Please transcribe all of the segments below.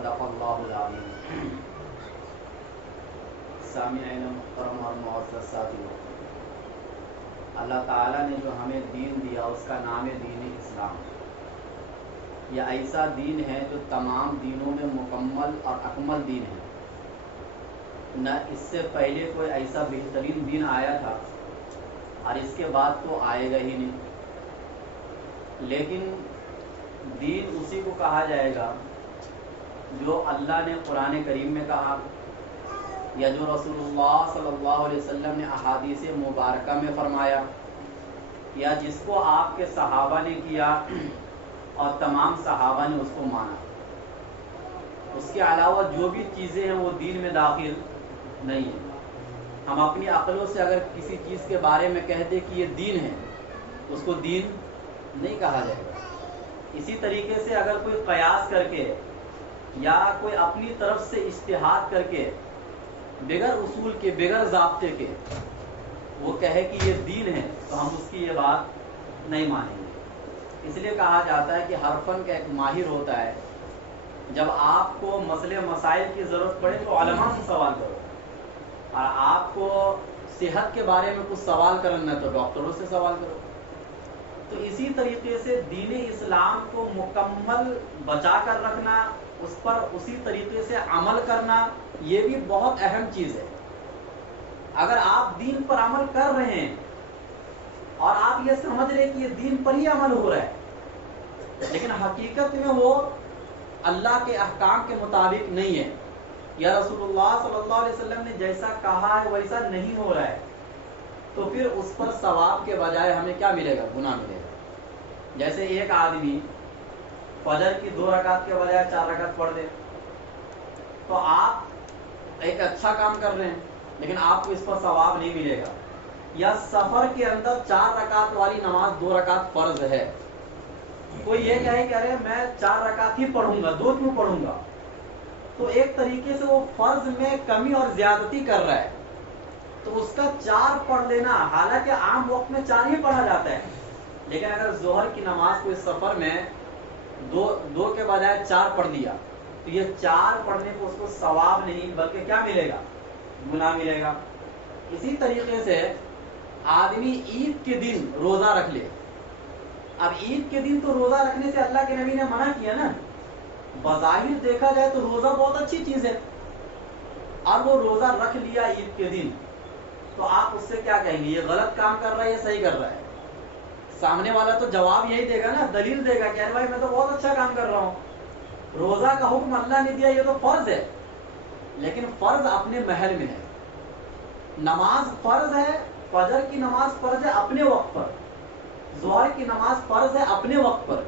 صدق اللہ العظیم۔ سامعین محترم اور معزز ساتھیو، اللہ تعالیٰ نے جو ہمیں دین دیا اس کا نام ہے دین اسلام۔ یہ ایسا دین ہے جو تمام دینوں میں مکمل اور اکمل دین ہے۔ نہ اس سے پہلے کوئی ایسا بہترین دین آیا تھا اور اس کے بعد تو آئے گا ہی نہیں۔ لیکن دین اسی کو کہا جائے گا جو اللہ نے قرآن کریم میں کہا یا جو رسول اللہ صلی اللہ علیہ وسلم نے احادیث مبارکہ میں فرمایا یا جس کو آپ کے صحابہ نے کیا اور تمام صحابہ نے اس کو مانا۔ اس کے علاوہ جو بھی چیزیں ہیں وہ دین میں داخل نہیں ہیں۔ ہم اپنی عقلوں سے اگر کسی چیز کے بارے میں کہہ دیں کہ یہ دین ہے، اس کو دین نہیں کہا جائے گا۔ اسی طریقے سے اگر کوئی قیاس کر کے یا کوئی اپنی طرف سے اجتہاد کر کے بغیر اصول کے بغیر ضابطے کے وہ کہے کہ یہ دین ہے تو ہم اس کی یہ بات نہیں مانیں گے۔ اس لیے کہا جاتا ہے کہ ہر فن کا ایک ماہر ہوتا ہے۔ جب آپ کو مسئلے مسائل کی ضرورت پڑے تو علماء سے سوال کرو، اور آپ کو صحت کے بارے میں کچھ سوال کرنا ہے تو ڈاکٹروں سے سوال کرو۔ تو اسی طریقے سے دین اسلام کو مکمل بچا کر رکھنا، اس پر اسی طریقے سے عمل کرنا، یہ بھی بہت اہم چیز ہے۔ اگر آپ دین پر عمل کر رہے ہیں اور آپ یہ سمجھ رہے کہ یہ دین پر ہی عمل ہو رہا ہے لیکن حقیقت میں وہ اللہ کے احکام کے مطابق نہیں ہے یا رسول اللہ صلی اللہ علیہ وسلم نے جیسا کہا ہے ویسا نہیں ہو رہا ہے، تو پھر اس پر ثواب کے بجائے ہمیں کیا ملے گا؟ گناہ ملے گا۔ جیسے ایک آدمی فجر کی 2 رکعت کے بجائے 4 رکعت پڑھ دے تو آپ ایک اچھا کام کر رہے ہیں لیکن آپ کو اس پر ثواب نہیں ملے گا۔ یا سفر کے اندر 4 رکعت والی نماز 2 رکعت فرض ہے، کوئی یہ کہے کہ ارے میں 4 رکعت ہی پڑھوں گا، 2 کیوں پڑھوں گا؟ تو ایک طریقے سے وہ فرض میں کمی اور زیادتی کر رہا ہے، تو اس کا 4 پڑھ لینا، حالانکہ عام وقت میں 4 ہی پڑھا جاتا ہے، لیکن اگر ظہر کی نماز کو اس سفر میں 2 کے بجائے 4 پڑھ لیا تو یہ 4 پڑھنے کو اس کو ثواب نہیں بلکہ کیا ملے گا؟ گناہ ملے گا۔ اسی طریقے سے آدمی عید کے دن روزہ رکھ لے۔ اب عید کے دن تو روزہ رکھنے سے اللہ کے نبی نے منع کیا نا۔ بظاہر دیکھا جائے تو روزہ بہت اچھی چیز ہے، اور وہ روزہ رکھ لیا عید کے دن، تو آپ اس سے کیا کہیں گے؟ یہ غلط کام کر رہا ہے یا صحیح کر رہا ہے؟ سامنے والا تو جواب یہی دے گا نا، دلیل دے گا کہ ارے بھائی میں تو بہت اچھا کام کر رہا ہوں، روزہ کا حکم اللہ نے دیا، یہ تو فرض ہے، لیکن فرض اپنے محل میں ہے۔ نماز فرض ہے، فجر کی نماز فرض ہے اپنے وقت پر، ظہر کی نماز فرض ہے اپنے وقت پر۔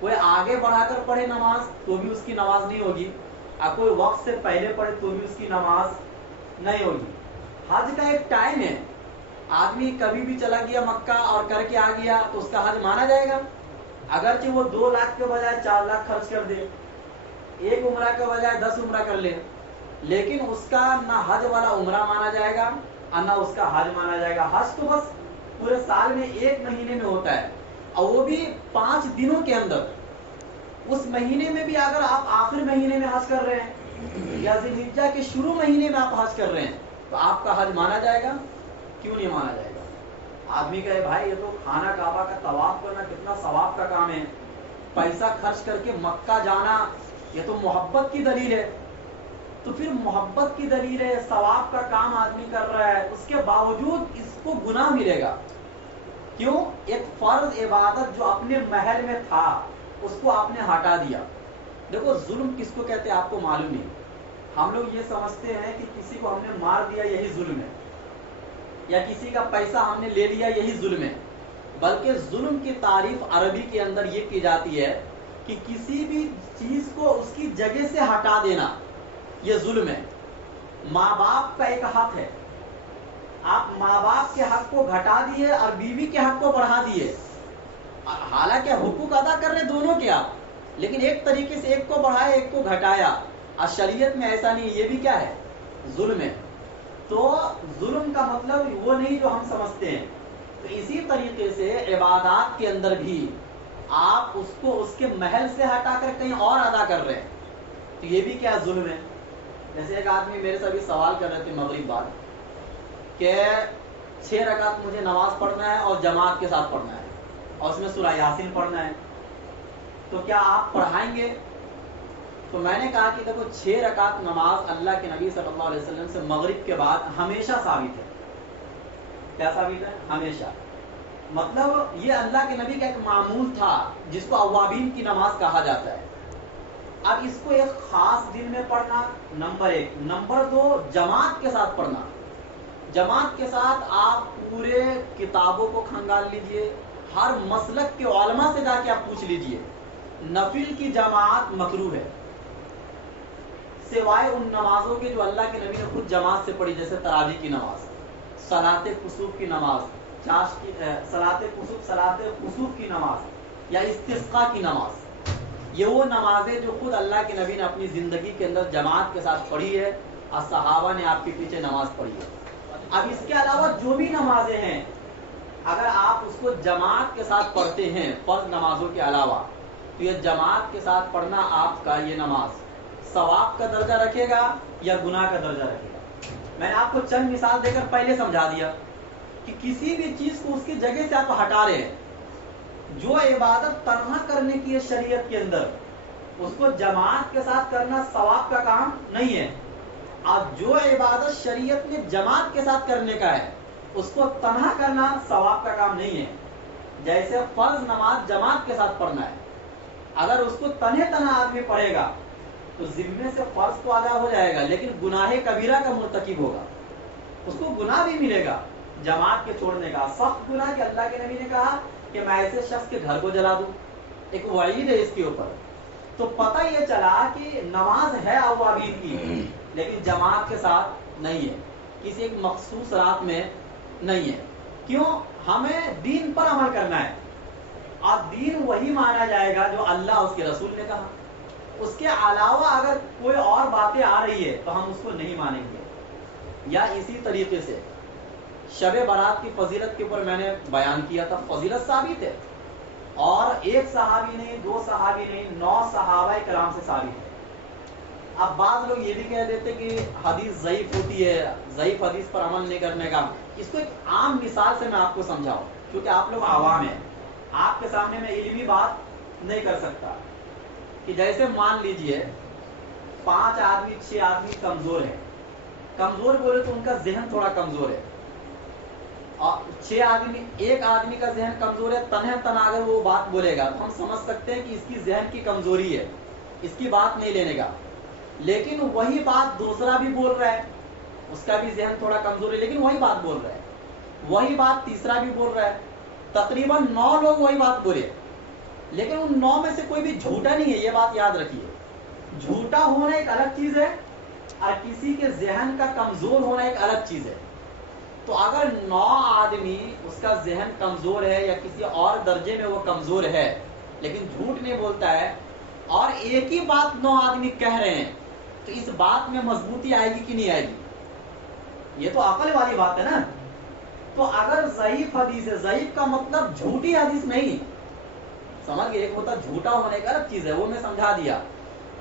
کوئی آگے بڑھا کر پڑھے نماز تو بھی اس کی نماز نہیں ہوگی، اور کوئی وقت سے پہلے پڑھے تو بھی اس کی نماز نہیں ہوگی۔ حج کا ایک ٹائم ہے، آدمی کبھی بھی چلا گیا مکہ اور کر کے آ گیا تو اس کا حج مانا جائے گا، اگرچہ وہ 2 لاکھ کے بجائے 4 لاکھ خرچ کر دے، 1 عمرہ کے بجائے 10 عمرہ کر لے، لیکن اس کا نہ حج والا عمرہ مانا جائے گا اور نہ اس کا حج مانا جائے گا۔ حج تو بس پورے سال میں 1 مہینے میں ہوتا ہے، اور وہ بھی 5 دنوں کے اندر۔ اس مہینے میں بھی اگر آپ آخر مہینے میں حج کر رہے ہیں یا ذی الحجہ کے شروع مہینے میں آپ حج کر رہے ہیں تو آپ کا حج مانا جائے گا؟ کیوں نہیں مانا جائے گا؟ آدمی کہے بھائی یہ تو خانہ کعبہ کا طواف کرنا کتنا ثواب کا کام ہے، پیسہ خرچ کر کے مکہ جانا یہ تو محبت کی دلیل ہے۔ تو پھر محبت کی دلیل ہے، ثواب کا کام آدمی کر رہا ہے، اس کے باوجود اس کو گناہ ملے گا۔ کیوں؟ ایک فرض عبادت جو اپنے محل میں تھا اس کو آپ نے ہٹا دیا۔ دیکھو ظلم کس کو کہتے ہیں آپ کو معلوم نہیں۔ ہم لوگ یہ سمجھتے ہیں کہ کسی کو ہم نے مار دیا یہی ظلم ہے، یا کسی کا پیسہ ہم نے لے لیا یہی ظلم ہے، بلکہ ظلم کی تعریف عربی کے اندر یہ کی جاتی ہے کہ کسی بھی چیز کو اس کی جگہ سے ہٹا دینا، یہ ظلم ہے۔ ماں باپ کا ایک حق ہے، آپ ماں باپ کے حق کو گھٹا دیے اور بیوی کے حق کو بڑھا دیے، حالانکہ حقوق ادا کر رہے دونوں کے آپ، لیکن ایک طریقے سے ایک کو بڑھایا ایک کو گھٹایا، اور شریعت میں ایسا نہیں، یہ بھی کیا ہے؟ ظلم ہے۔ تو ظلم کا مطلب وہ نہیں جو ہم سمجھتے ہیں۔ تو اسی طریقے سے عبادات کے اندر بھی آپ اس کو اس کے محل سے ہٹا کر کہیں اور ادا کر رہے ہیں، تو یہ بھی کیا ظلم ہے؟ جیسے ایک آدمی میرے سے ابھی سوال کر رہے تھے مغرب بعد کہ 6 رکعت مجھے نماز پڑھنا ہے اور جماعت کے ساتھ پڑھنا ہے اور اس میں سورہ یاسین پڑھنا ہے، تو کیا آپ پڑھائیں گے؟ تو میں نے کہا کہ دیکھو 6 رکعت نماز اللہ کے نبی صلی اللہ علیہ وسلم سے مغرب کے بعد ہمیشہ ثابت ہے۔ کیا ثابت ہے؟ ہمیشہ۔ مطلب یہ اللہ کے نبی کا ایک معمول تھا جس کو اوابین کی نماز کہا جاتا ہے۔ اب اس کو ایک خاص دن میں پڑھنا، نمبر 1۔ نمبر 2، جماعت کے ساتھ پڑھنا۔ جماعت کے ساتھ آپ پورے کتابوں کو کھنگال لیجئے، ہر مسلک کے علماء سے جا کے آپ پوچھ لیجئے، نفل کی جماعت مکروہ ہے، سوائے ان نمازوں کے جو اللہ کے نبی نے خود جماعت سے پڑھی، جیسے تراویح کی نماز، صلاۃ کسوف کی نماز، صلاۃ کسوف کی نماز یا استسقاء کی نماز۔ یہ وہ نمازیں جو خود اللہ کے نبی نے اپنی زندگی کے اندر جماعت کے ساتھ پڑھی ہے اور صحابہ نے آپ کے پیچھے نماز پڑھی ہے۔ اب اس کے علاوہ جو بھی نمازیں ہیں، اگر آپ اس کو جماعت کے ساتھ پڑھتے ہیں فرض نمازوں کے علاوہ، تو یہ جماعت کے ساتھ پڑھنا آپ کا یہ نماز ثواب کا درجہ رکھے گا یا گناہ کا درجہ رکھے گا؟ میں نے آپ کو چند مثال دے کر پہلے سمجھا دیا کہ کسی بھی چیز کو اس کی جگہ سے آپ ہٹا رہے ہیں۔ جو عبادت تنہا کرنے کی ہے شریعت کے اندر، اس کو جماعت کے ساتھ کرنا ثواب کا کام نہیں ہے، اور جو عبادت شریعت میں جماعت کے ساتھ کرنے کا ہے اس کو تنہا کرنا ثواب کا کام نہیں ہے۔ جیسے فرض نماز جماعت کے ساتھ پڑھنا ہے، اگر اس کو تنہا آدمی پڑھے گا تو ذمے سے فرض تو ادا ہو جائے گا، لیکن گناہ کبیرہ کا مرتکب ہوگا، اس کو گناہ بھی ملے گا جماعت کے چھوڑنے کا، سخت گناہ کہ اللہ کے نبی نے کہا کہ میں ایسے شخص کے گھر کو جلا دوں، ایک وعید ہے اس کے اوپر۔ تو پتہ یہ چلا کہ نماز ہے اوابین کی، لیکن جماعت کے ساتھ نہیں ہے، کسی ایک مخصوص رات میں نہیں ہے۔ کیوں؟ ہمیں دین پر عمل کرنا ہے، اور دین وہی مانا جائے گا جو اللہ اس کے رسول نے کہا۔ اس کے علاوہ اگر کوئی اور باتیں آ رہی ہے تو ہم اس کو نہیں مانیں گے۔ یا اسی طریقے سے شب برات کی فضیلت کے اوپر میں نے بیان کیا تھا، فضیلت ثابت ہے، اور ایک صحابی نہیں، 2 صحابی نہیں، 9 صحابہ کرام سے ثابت ہے۔ اب بعض لوگ یہ بھی کہہ دیتے کہ حدیث ضعیف ہوتی ہے، ضعیف حدیث پر عمل نہیں کرنے کا۔ اس کو ایک عام مثال سے میں آپ کو سمجھاؤں، کیونکہ آپ لوگ عوام ہیں، آپ کے سامنے میں علمی بات نہیں کر سکتا۔ کہ جیسے مان لیجئے 5 آدمی 6 آدمی کمزور ہیں، کمزور بولے تو ان کا ذہن تھوڑا کمزور ہے، اور 6 آدمی، ایک آدمی کا ذہن کمزور ہے، تنہا اگر وہ بات بولے گا تو ہم سمجھ سکتے ہیں کہ اس کی ذہن کی کمزوری ہے، اس کی بات نہیں لینے گا۔ لیکن وہی بات دوسرا بھی بول رہا ہے، اس کا بھی ذہن تھوڑا کمزور ہے لیکن وہی بات بول رہا ہے، وہی بات تیسرا بھی بول رہا ہے، تقریباً 9 لوگ وہی بات بولے، لیکن ان 9 میں سے کوئی بھی جھوٹا نہیں ہے، یہ بات یاد رکھیے۔ جھوٹا ہونا ایک الگ چیز ہے اور کسی کے ذہن کا کمزور ہونا ایک الگ چیز ہے۔ تو اگر 9 آدمی اس کا ذہن کمزور ہے یا کسی اور درجے میں وہ کمزور ہے لیکن جھوٹ نہیں بولتا ہے، اور ایک ہی بات 9 آدمی کہہ رہے ہیں، تو اس بات میں مضبوطی آئے گی کہ نہیں آئے گی؟ یہ تو عقل والی بات ہے نا۔ تو اگر ضعیف حدیث ہے، ضعیف کا مطلب جھوٹی حدیث نہیں، سمجھ گئے؟ ایک ہوتا جھوٹا ہونے ایک الگ چیز ہے، وہ میں سمجھا دیا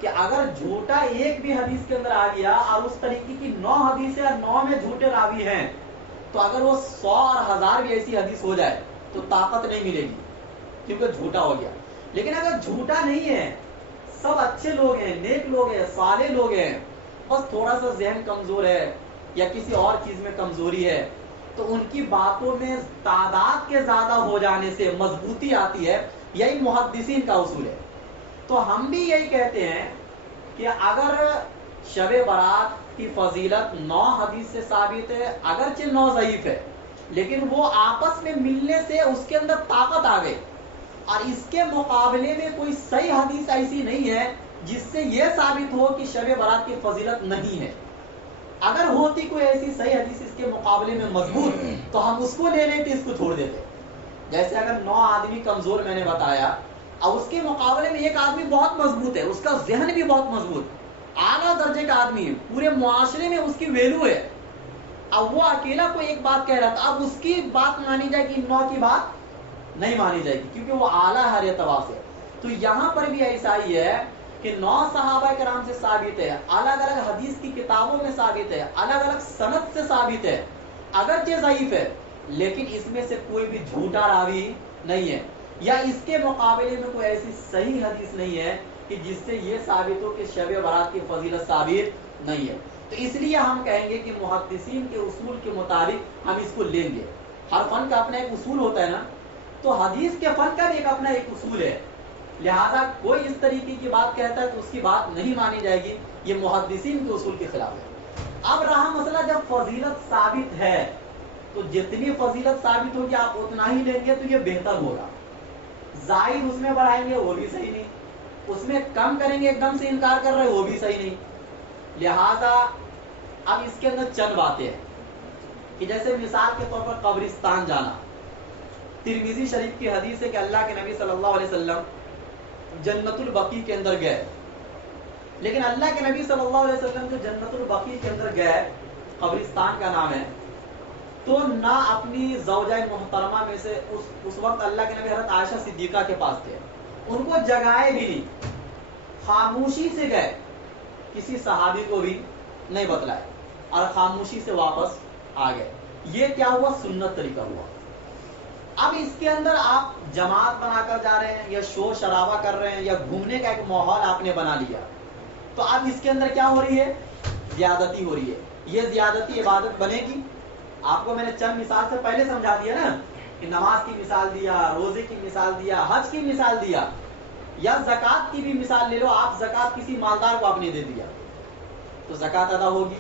کہ اگر جھوٹا ایک بھی حدیث کے اندر آ گیا اور اس طریقے کی 9 حدیثیں اور 9 میں جھوٹے راوی ہیں، تو اگر وہ 100 اور 1000 بھی ایسی حدیث ہو جائے تو طاقت نہیں ملے گی، کیونکہ جھوٹا ہو گیا۔ لیکن اگر جھوٹا نہیں ہے، سب اچھے لوگ ہیں، نیک لوگ ہیں، صالح لوگ ہیں، بس تھوڑا سا ذہن کمزور ہے یا کسی اور چیز میں کمزوری ہے، تو ان کی باتوں میں تعداد کے زیادہ ہو جانے سے مضبوطی آتی ہے، یہی محدثین کا اصول ہے۔ تو ہم بھی یہی کہتے ہیں کہ اگر شب برات کی فضیلت 9 حدیث سے ثابت ہے، اگرچہ 9 ضعیف ہے، لیکن وہ آپس میں ملنے سے اس کے اندر طاقت آ گئی، اور اس کے مقابلے میں کوئی صحیح حدیث ایسی نہیں ہے جس سے یہ ثابت ہو کہ شب برات کی فضیلت نہیں ہے۔ اگر ہوتی کوئی ایسی صحیح حدیث اس کے مقابلے میں مضبوط تو ہم اس کو لے لیتے، اس کو چھوڑ دیتے۔ جیسے اگر 9 آدمی کمزور میں نے بتایا، اور اس کے مقابلے میں ایک آدمی بہت مضبوط ہے، اس کا ذہن بھی بہت مضبوط، اعلیٰ درجے کا آدمی ہے، پورے معاشرے میں اس کی ویلو ہے، اب وہ اکیلا کوئی ایک بات کہہ رہا تھا، اب اس کی بات مانی جائے گی، 9 کی بات نہیں مانی جائے گی، کیونکہ وہ اعلیٰ ہر اعتبار سے۔ تو یہاں پر بھی ایسا ہی ہے کہ 9 صحابہ کرام سے ثابت ہے، الگ الگ حدیث کی کتابوں میں ثابت ہے، الگ الگ سند سے ثابت ہے، اگرچہ ضعیف ہے لیکن اس میں سے کوئی بھی جھوٹا راوی نہیں ہے، یا اس کے مقابلے میں کوئی ایسی صحیح حدیث نہیں ہے کہ جس سے یہ ثابت ہو کہ شب برات کی فضیلت ثابت نہیں ہے. تو اس لیے ہم کہیں گے کہ محدثین کے اصول کے مطابق ہم اس کو لیں گے. ہر فن کا اپنا ایک اصول ہوتا ہے نا، تو حدیث کے فن کا بھی اپنا ایک اصول ہے، لہذا کوئی اس طریقے کی بات کہتا ہے تو اس کی بات نہیں مانی جائے گی، یہ محدثین کے اصول کے خلاف ہے. اب رہا مسئلہ جب فضیلت ثابت ہے تو جتنی فضیلت ثابت ہوگی آپ اتنا ہی لیں گے تو یہ بہتر ہوگا. زائد اس میں بڑھائیں گے وہ بھی صحیح نہیں، اس میں کم کریں گے ایک دم سے انکار کر رہے وہ بھی صحیح نہیں. لہذا اب اس کے اندر چند باتیں ہیں کہ جیسے مثال کے طور پر قبرستان جانا. ترمذی شریف کی حدیث ہے کہ اللہ کے نبی صلی اللہ علیہ وسلم جنت البقیع کے اندر گئے، لیکن اللہ کے نبی صلی اللہ علیہ وسلم جو جنت البقیع کے اندر گئے، قبرستان کا نام ہے، تو نہ اپنی زوجہ محترمہ میں سے اس وقت اللہ کے نبی حضرت عائشہ صدیقہ کے پاس تھے، ان کو جگائے بھی نہیں، خاموشی سے گئے، کسی صحابی کو بھی نہیں بتلائے اور خاموشی سے واپس آ گئے. یہ کیا ہوا؟ سنت طریقہ ہوا. اب اس کے اندر آپ جماعت بنا کر جا رہے ہیں یا شور شرابہ کر رہے ہیں یا گھومنے کا ایک ماحول آپ نے بنا لیا، تو اب اس کے اندر کیا ہو رہی ہے؟ زیادتی ہو رہی ہے. یہ زیادتی عبادت بنے گی؟ آپ کو میں نے چند مثال سے پہلے سمجھا دیا نا کہ نماز کی مثال دیا، روزے کی مثال دیا، حج کی مثال دیا، یا زکوٰۃ کی بھی مثال لے لو. آپ زکوٰۃ کسی مالدار کو آپ نے دے دیا تو زکوٰۃ ادا ہوگی،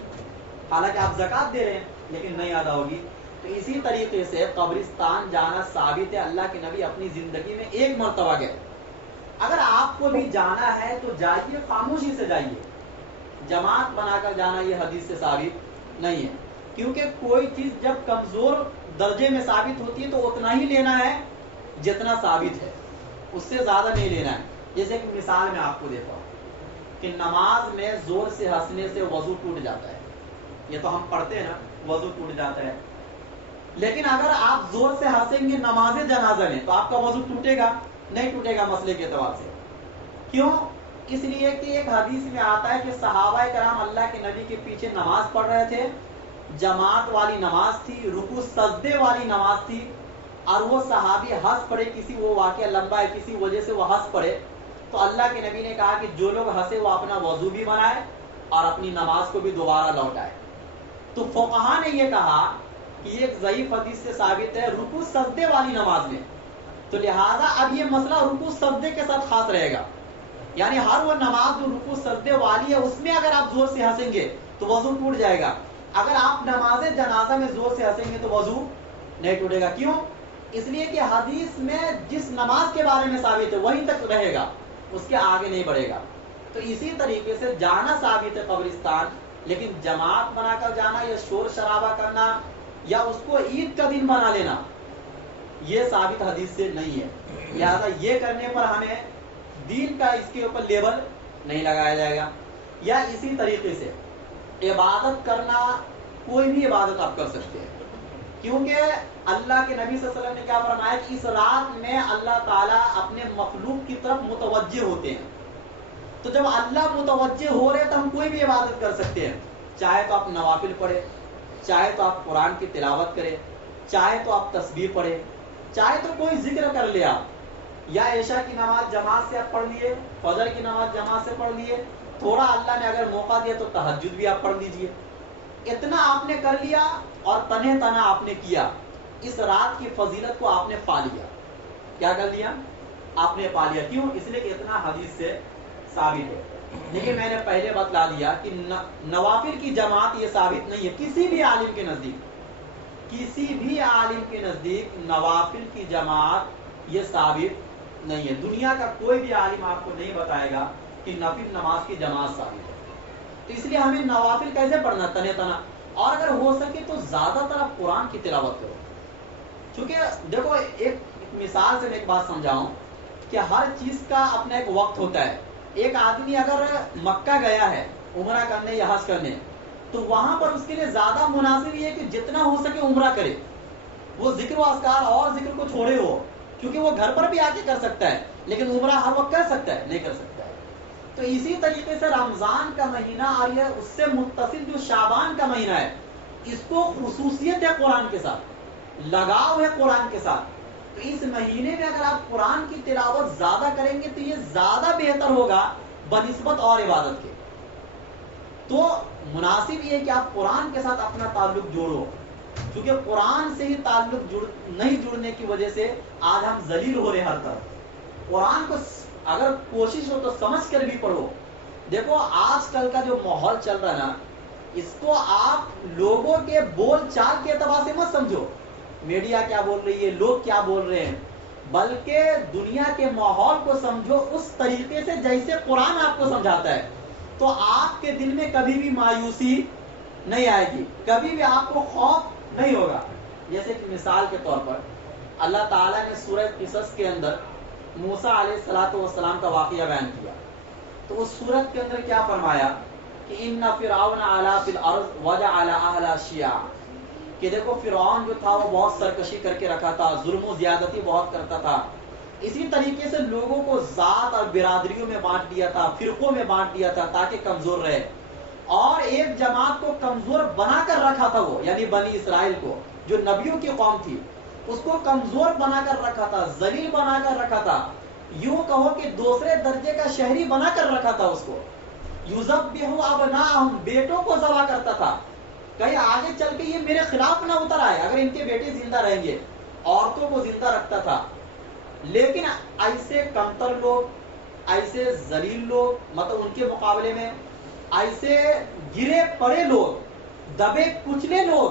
حالانکہ آپ زکوٰۃ دے رہے ہیں لیکن نہیں ادا ہوگی. تو اسی طریقے سے قبرستان جانا ثابت ہے، اللہ کے نبی اپنی زندگی میں ایک مرتبہ گئے. اگر آپ کو بھی جانا ہے تو جائیے، خاموشی سے جائیے. جماعت بنا کر جانا یہ حدیث سے ثابت نہیں ہے، کیونکہ کوئی چیز جب کمزور درجے میں ثابت ہوتی ہے تو اتنا ہی لینا ہے جتنا ثابت ہے، اس سے زیادہ نہیں لینا ہے. جیسے کہ مثال میں آپ کو دیتا ہوں کہ نماز میں زور سے ہنسنے سے وضو ٹوٹ جاتا ہے. یہ تو ہم پڑھتے ہیں نا، وضو ٹوٹ جاتا ہے. لیکن اگر آپ زور سے ہنسیں گے نماز جنازہ میں تو آپ کا وضو ٹوٹے گا؟ نہیں ٹوٹے گا مسئلے کے اعتبار سے. کیوں؟ اس لیے کہ ایک حدیث میں آتا ہے کہ صحابہ کرام اللہ کے نبی کے پیچھے نماز پڑھ رہے تھے، جماعت والی نماز تھی، رکوع سجدے والی نماز تھی، اور وہ صحابی ہنس پڑے، کسی وہ واقعہ لمبا ہے کسی وجہ سے وہ ہنس پڑے، تو اللہ کے نبی نے کہا کہ جو لوگ ہنسے وہ اپنا وضو بھی بنائے اور اپنی نماز کو بھی دوبارہ لوٹائے. تو فقہا نے یہ کہا کہ یہ ایک ضعیف حدیث سے ثابت ہے رکوع سجدے والی نماز میں، تو لہٰذا اب یہ مسئلہ رکوع سجدے کے ساتھ خاص رہے گا. یعنی ہر وہ نماز جو رکوع سجدے والی ہے اس میں اگر آپ زور سے ہنسیں گے تو وضو ٹوٹ جائے گا. اگر آپ نماز جنازہ میں زور سے ہنسیں گے تو وضو نہیں ٹوٹے گا. کیوں؟ اس لیے کہ حدیث میں جس نماز کے بارے میں ثابت ہے وہیں تک رہے گا، اس کے آگے نہیں بڑھے گا. تو اسی طریقے سے جانا ثابت ہے قبرستان، لیکن جماعت بنا کر جانا یا شور شرابہ کرنا یا اس کو عید کا دن بنا لینا یہ ثابت حدیث سے نہیں ہے. لہذا یہ کرنے پر ہمیں دین کا اس کے اوپر لیبل نہیں لگایا جائے گا. یا اسی طریقے سے عبادت کرنا، کوئی بھی عبادت آپ کر سکتے ہیں، کیونکہ اللہ کے نبی صلی اللہ علیہ وسلم نے کیا فرمایا کہ اس رات میں اللہ تعالیٰ اپنے مخلوق کی طرف متوجہ ہوتے ہیں. تو جب اللہ متوجہ ہو رہے تو ہم کوئی بھی عبادت کر سکتے ہیں، چاہے تو آپ نوافل پڑھیں، چاہے تو آپ قرآن کی تلاوت کریں، چاہے تو آپ تسبیح پڑھیں، چاہے تو کوئی ذکر کر لے آپ، یا عشاء کی نماز جماعت سے آپ پڑھ لیے، فجر کی نماز جماعت سے پڑھ لیے، تھوڑا اللہ نے اگر موقع دیا تو تہجد بھی آپ پڑھ لیجئے. اتنا آپ نے کر لیا اور تنہ تنہ آپ نے کیا، اس رات کی فضیلت کو آپ نے پا لیا. کیا کر لیا؟ آپ نے پا لیا. کیوں؟ اس لیے کہ اتنا حدیث سے ثابت ہے. لیکن میں نے پہلے بتلا دیا کہ نوافل کی جماعت یہ ثابت نہیں ہے کسی بھی عالم کے نزدیک. کسی بھی عالم کے نزدیک نوافل کی جماعت یہ ثابت نہیں ہے. دنیا کا کوئی بھی عالم آپ کو نہیں بتائے گا کہ نفل نماز کی جماعت ثابت ہے. تو اس لیے ہمیں نوافل کیسے پڑھنا؟ تنہ تنہ، اور اگر ہو سکے تو زیادہ تر آپ قرآن کی تلاوت کرو. چونکہ دیکھو ایک مثال سے میں ایک بات سمجھاؤں کہ ہر چیز کا اپنا ایک وقت ہوتا ہے. ایک آدمی اگر مکہ گیا ہے عمرہ کرنے یا حج کرنے تو وہاں پر اس کے لیے زیادہ مناسب یہ ہے کہ جتنا ہو سکے عمرہ کرے، وہ ذکر و اذکار اور ذکر کو چھوڑے ہو، کیونکہ وہ گھر پر بھی آ کے کر سکتا ہے لیکن عمرہ ہر وقت کر سکتا ہے؟ نہیں کر سکتا ہے. تو اسی طریقے سے رمضان کا مہینہ اور یہ اس سے متصل جو شعبان کا مہینہ ہے، اس کو خصوصیت ہے قرآن کے ساتھ، لگاؤ ہے قرآن کے ساتھ. تو اس مہینے میں اگر آپ قرآن کی تلاوت زیادہ کریں گے تو یہ زیادہ بہتر ہوگا بنسبت اور عبادت کے. تو مناسب یہ ہے کہ آپ قرآن کے ساتھ اپنا تعلق جوڑو، کیونکہ قرآن سے ہی تعلق نہیں جڑنے کی وجہ سے آج ہم ذلیل ہو رہے ہر طرف. قرآن کو اگر کوشش ہو تو سمجھ کر بھی پڑھو. دیکھو آج کل کا جو ماحول چل رہا ہے نا، اس کو آپ لوگوں کے بول چال کے اعتبار سے مت سمجھو، میڈیا کیا بول رہی ہے، لوگ کیا بول رہے ہیں، بلکہ دنیا کے ماحول کو سمجھو اس طریقے سے جیسے قرآن آپ کو سمجھاتا ہے. تو آپ کے دل میں کبھی بھی مایوسی نہیں آئے گی، کبھی بھی آپ کو خوف نہیں ہوگا. جیسے کہ مثال کے طور پر اللہ تعالیٰ نے سورہ قصص کے اندر موسیٰ علیہ السلام کا واقعہ بیان کیا. تو اس سورت کے اندر کیا فرمایا کہ ان فرعون علا فی الارض وجعل اہلہا شیعا، کہ دیکھو فرعون جو تھا وہ بہت سرکشی کر کے رکھا تھا، ظلم و زیادتی بہت کرتا تھا. اسی طریقے سے لوگوں کو ذات اور برادریوں میں بانٹ دیا تھا، فرقوں میں بانٹ دیا تھا تاکہ کمزور رہے، اور ایک جماعت کو کمزور بنا کر رکھا تھا، وہ یعنی بنی اسرائیل کو جو نبیوں کی قوم تھی، اس کو کمزور بنا کر رکھا تھا، ذلیل بنا کر رکھا تھا، یوں کہو کہ دوسرے درجے کا شہری بنا کر رکھا تھا اس کو. یذبح ابناءہم، بیٹوں کو ذبح کرتا تھا، کہیں آگے چل کے یہ میرے خلاف نہ اتر آئے اگر ان کے بیٹے زندہ رہیں گے. عورتوں کو زندہ رکھتا تھا. لیکن ایسے کمتر لوگ، ایسے ذلیل لوگ، مطلب ان کے مقابلے میں ایسے گرے پڑے لوگ، دبے کچلے لوگ،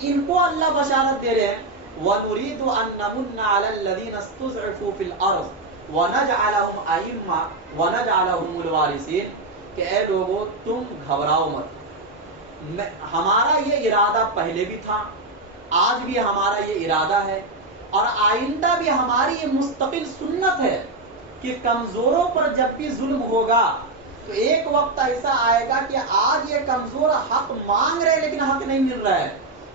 ان کو اللہ بشارت دے رہے ہیں وَنُرِيدُ أَن نَّمُنَّ عَلَى الَّذِينَ اسْتُضْعِفُوا فِي الْأَرْضِ وَنَجْعَلَهُمْ أَئِمَّةً وَنَجْعَلَهُمُ الْوَارِثِينَ، کہ اے لوگو تم گھبراؤ مت، ہمارا یہ ارادہ پہلے بھی تھا، آج بھی ہمارا یہ ارادہ ہے، اور آئندہ بھی ہماری یہ مستقل سنت ہے کہ کمزوروں پر جب بھی ظلم ہوگا تو ایک وقت ایسا آئے گا کہ آج یہ کمزور حق مانگ رہے لیکن حق نہیں مل رہا ہے،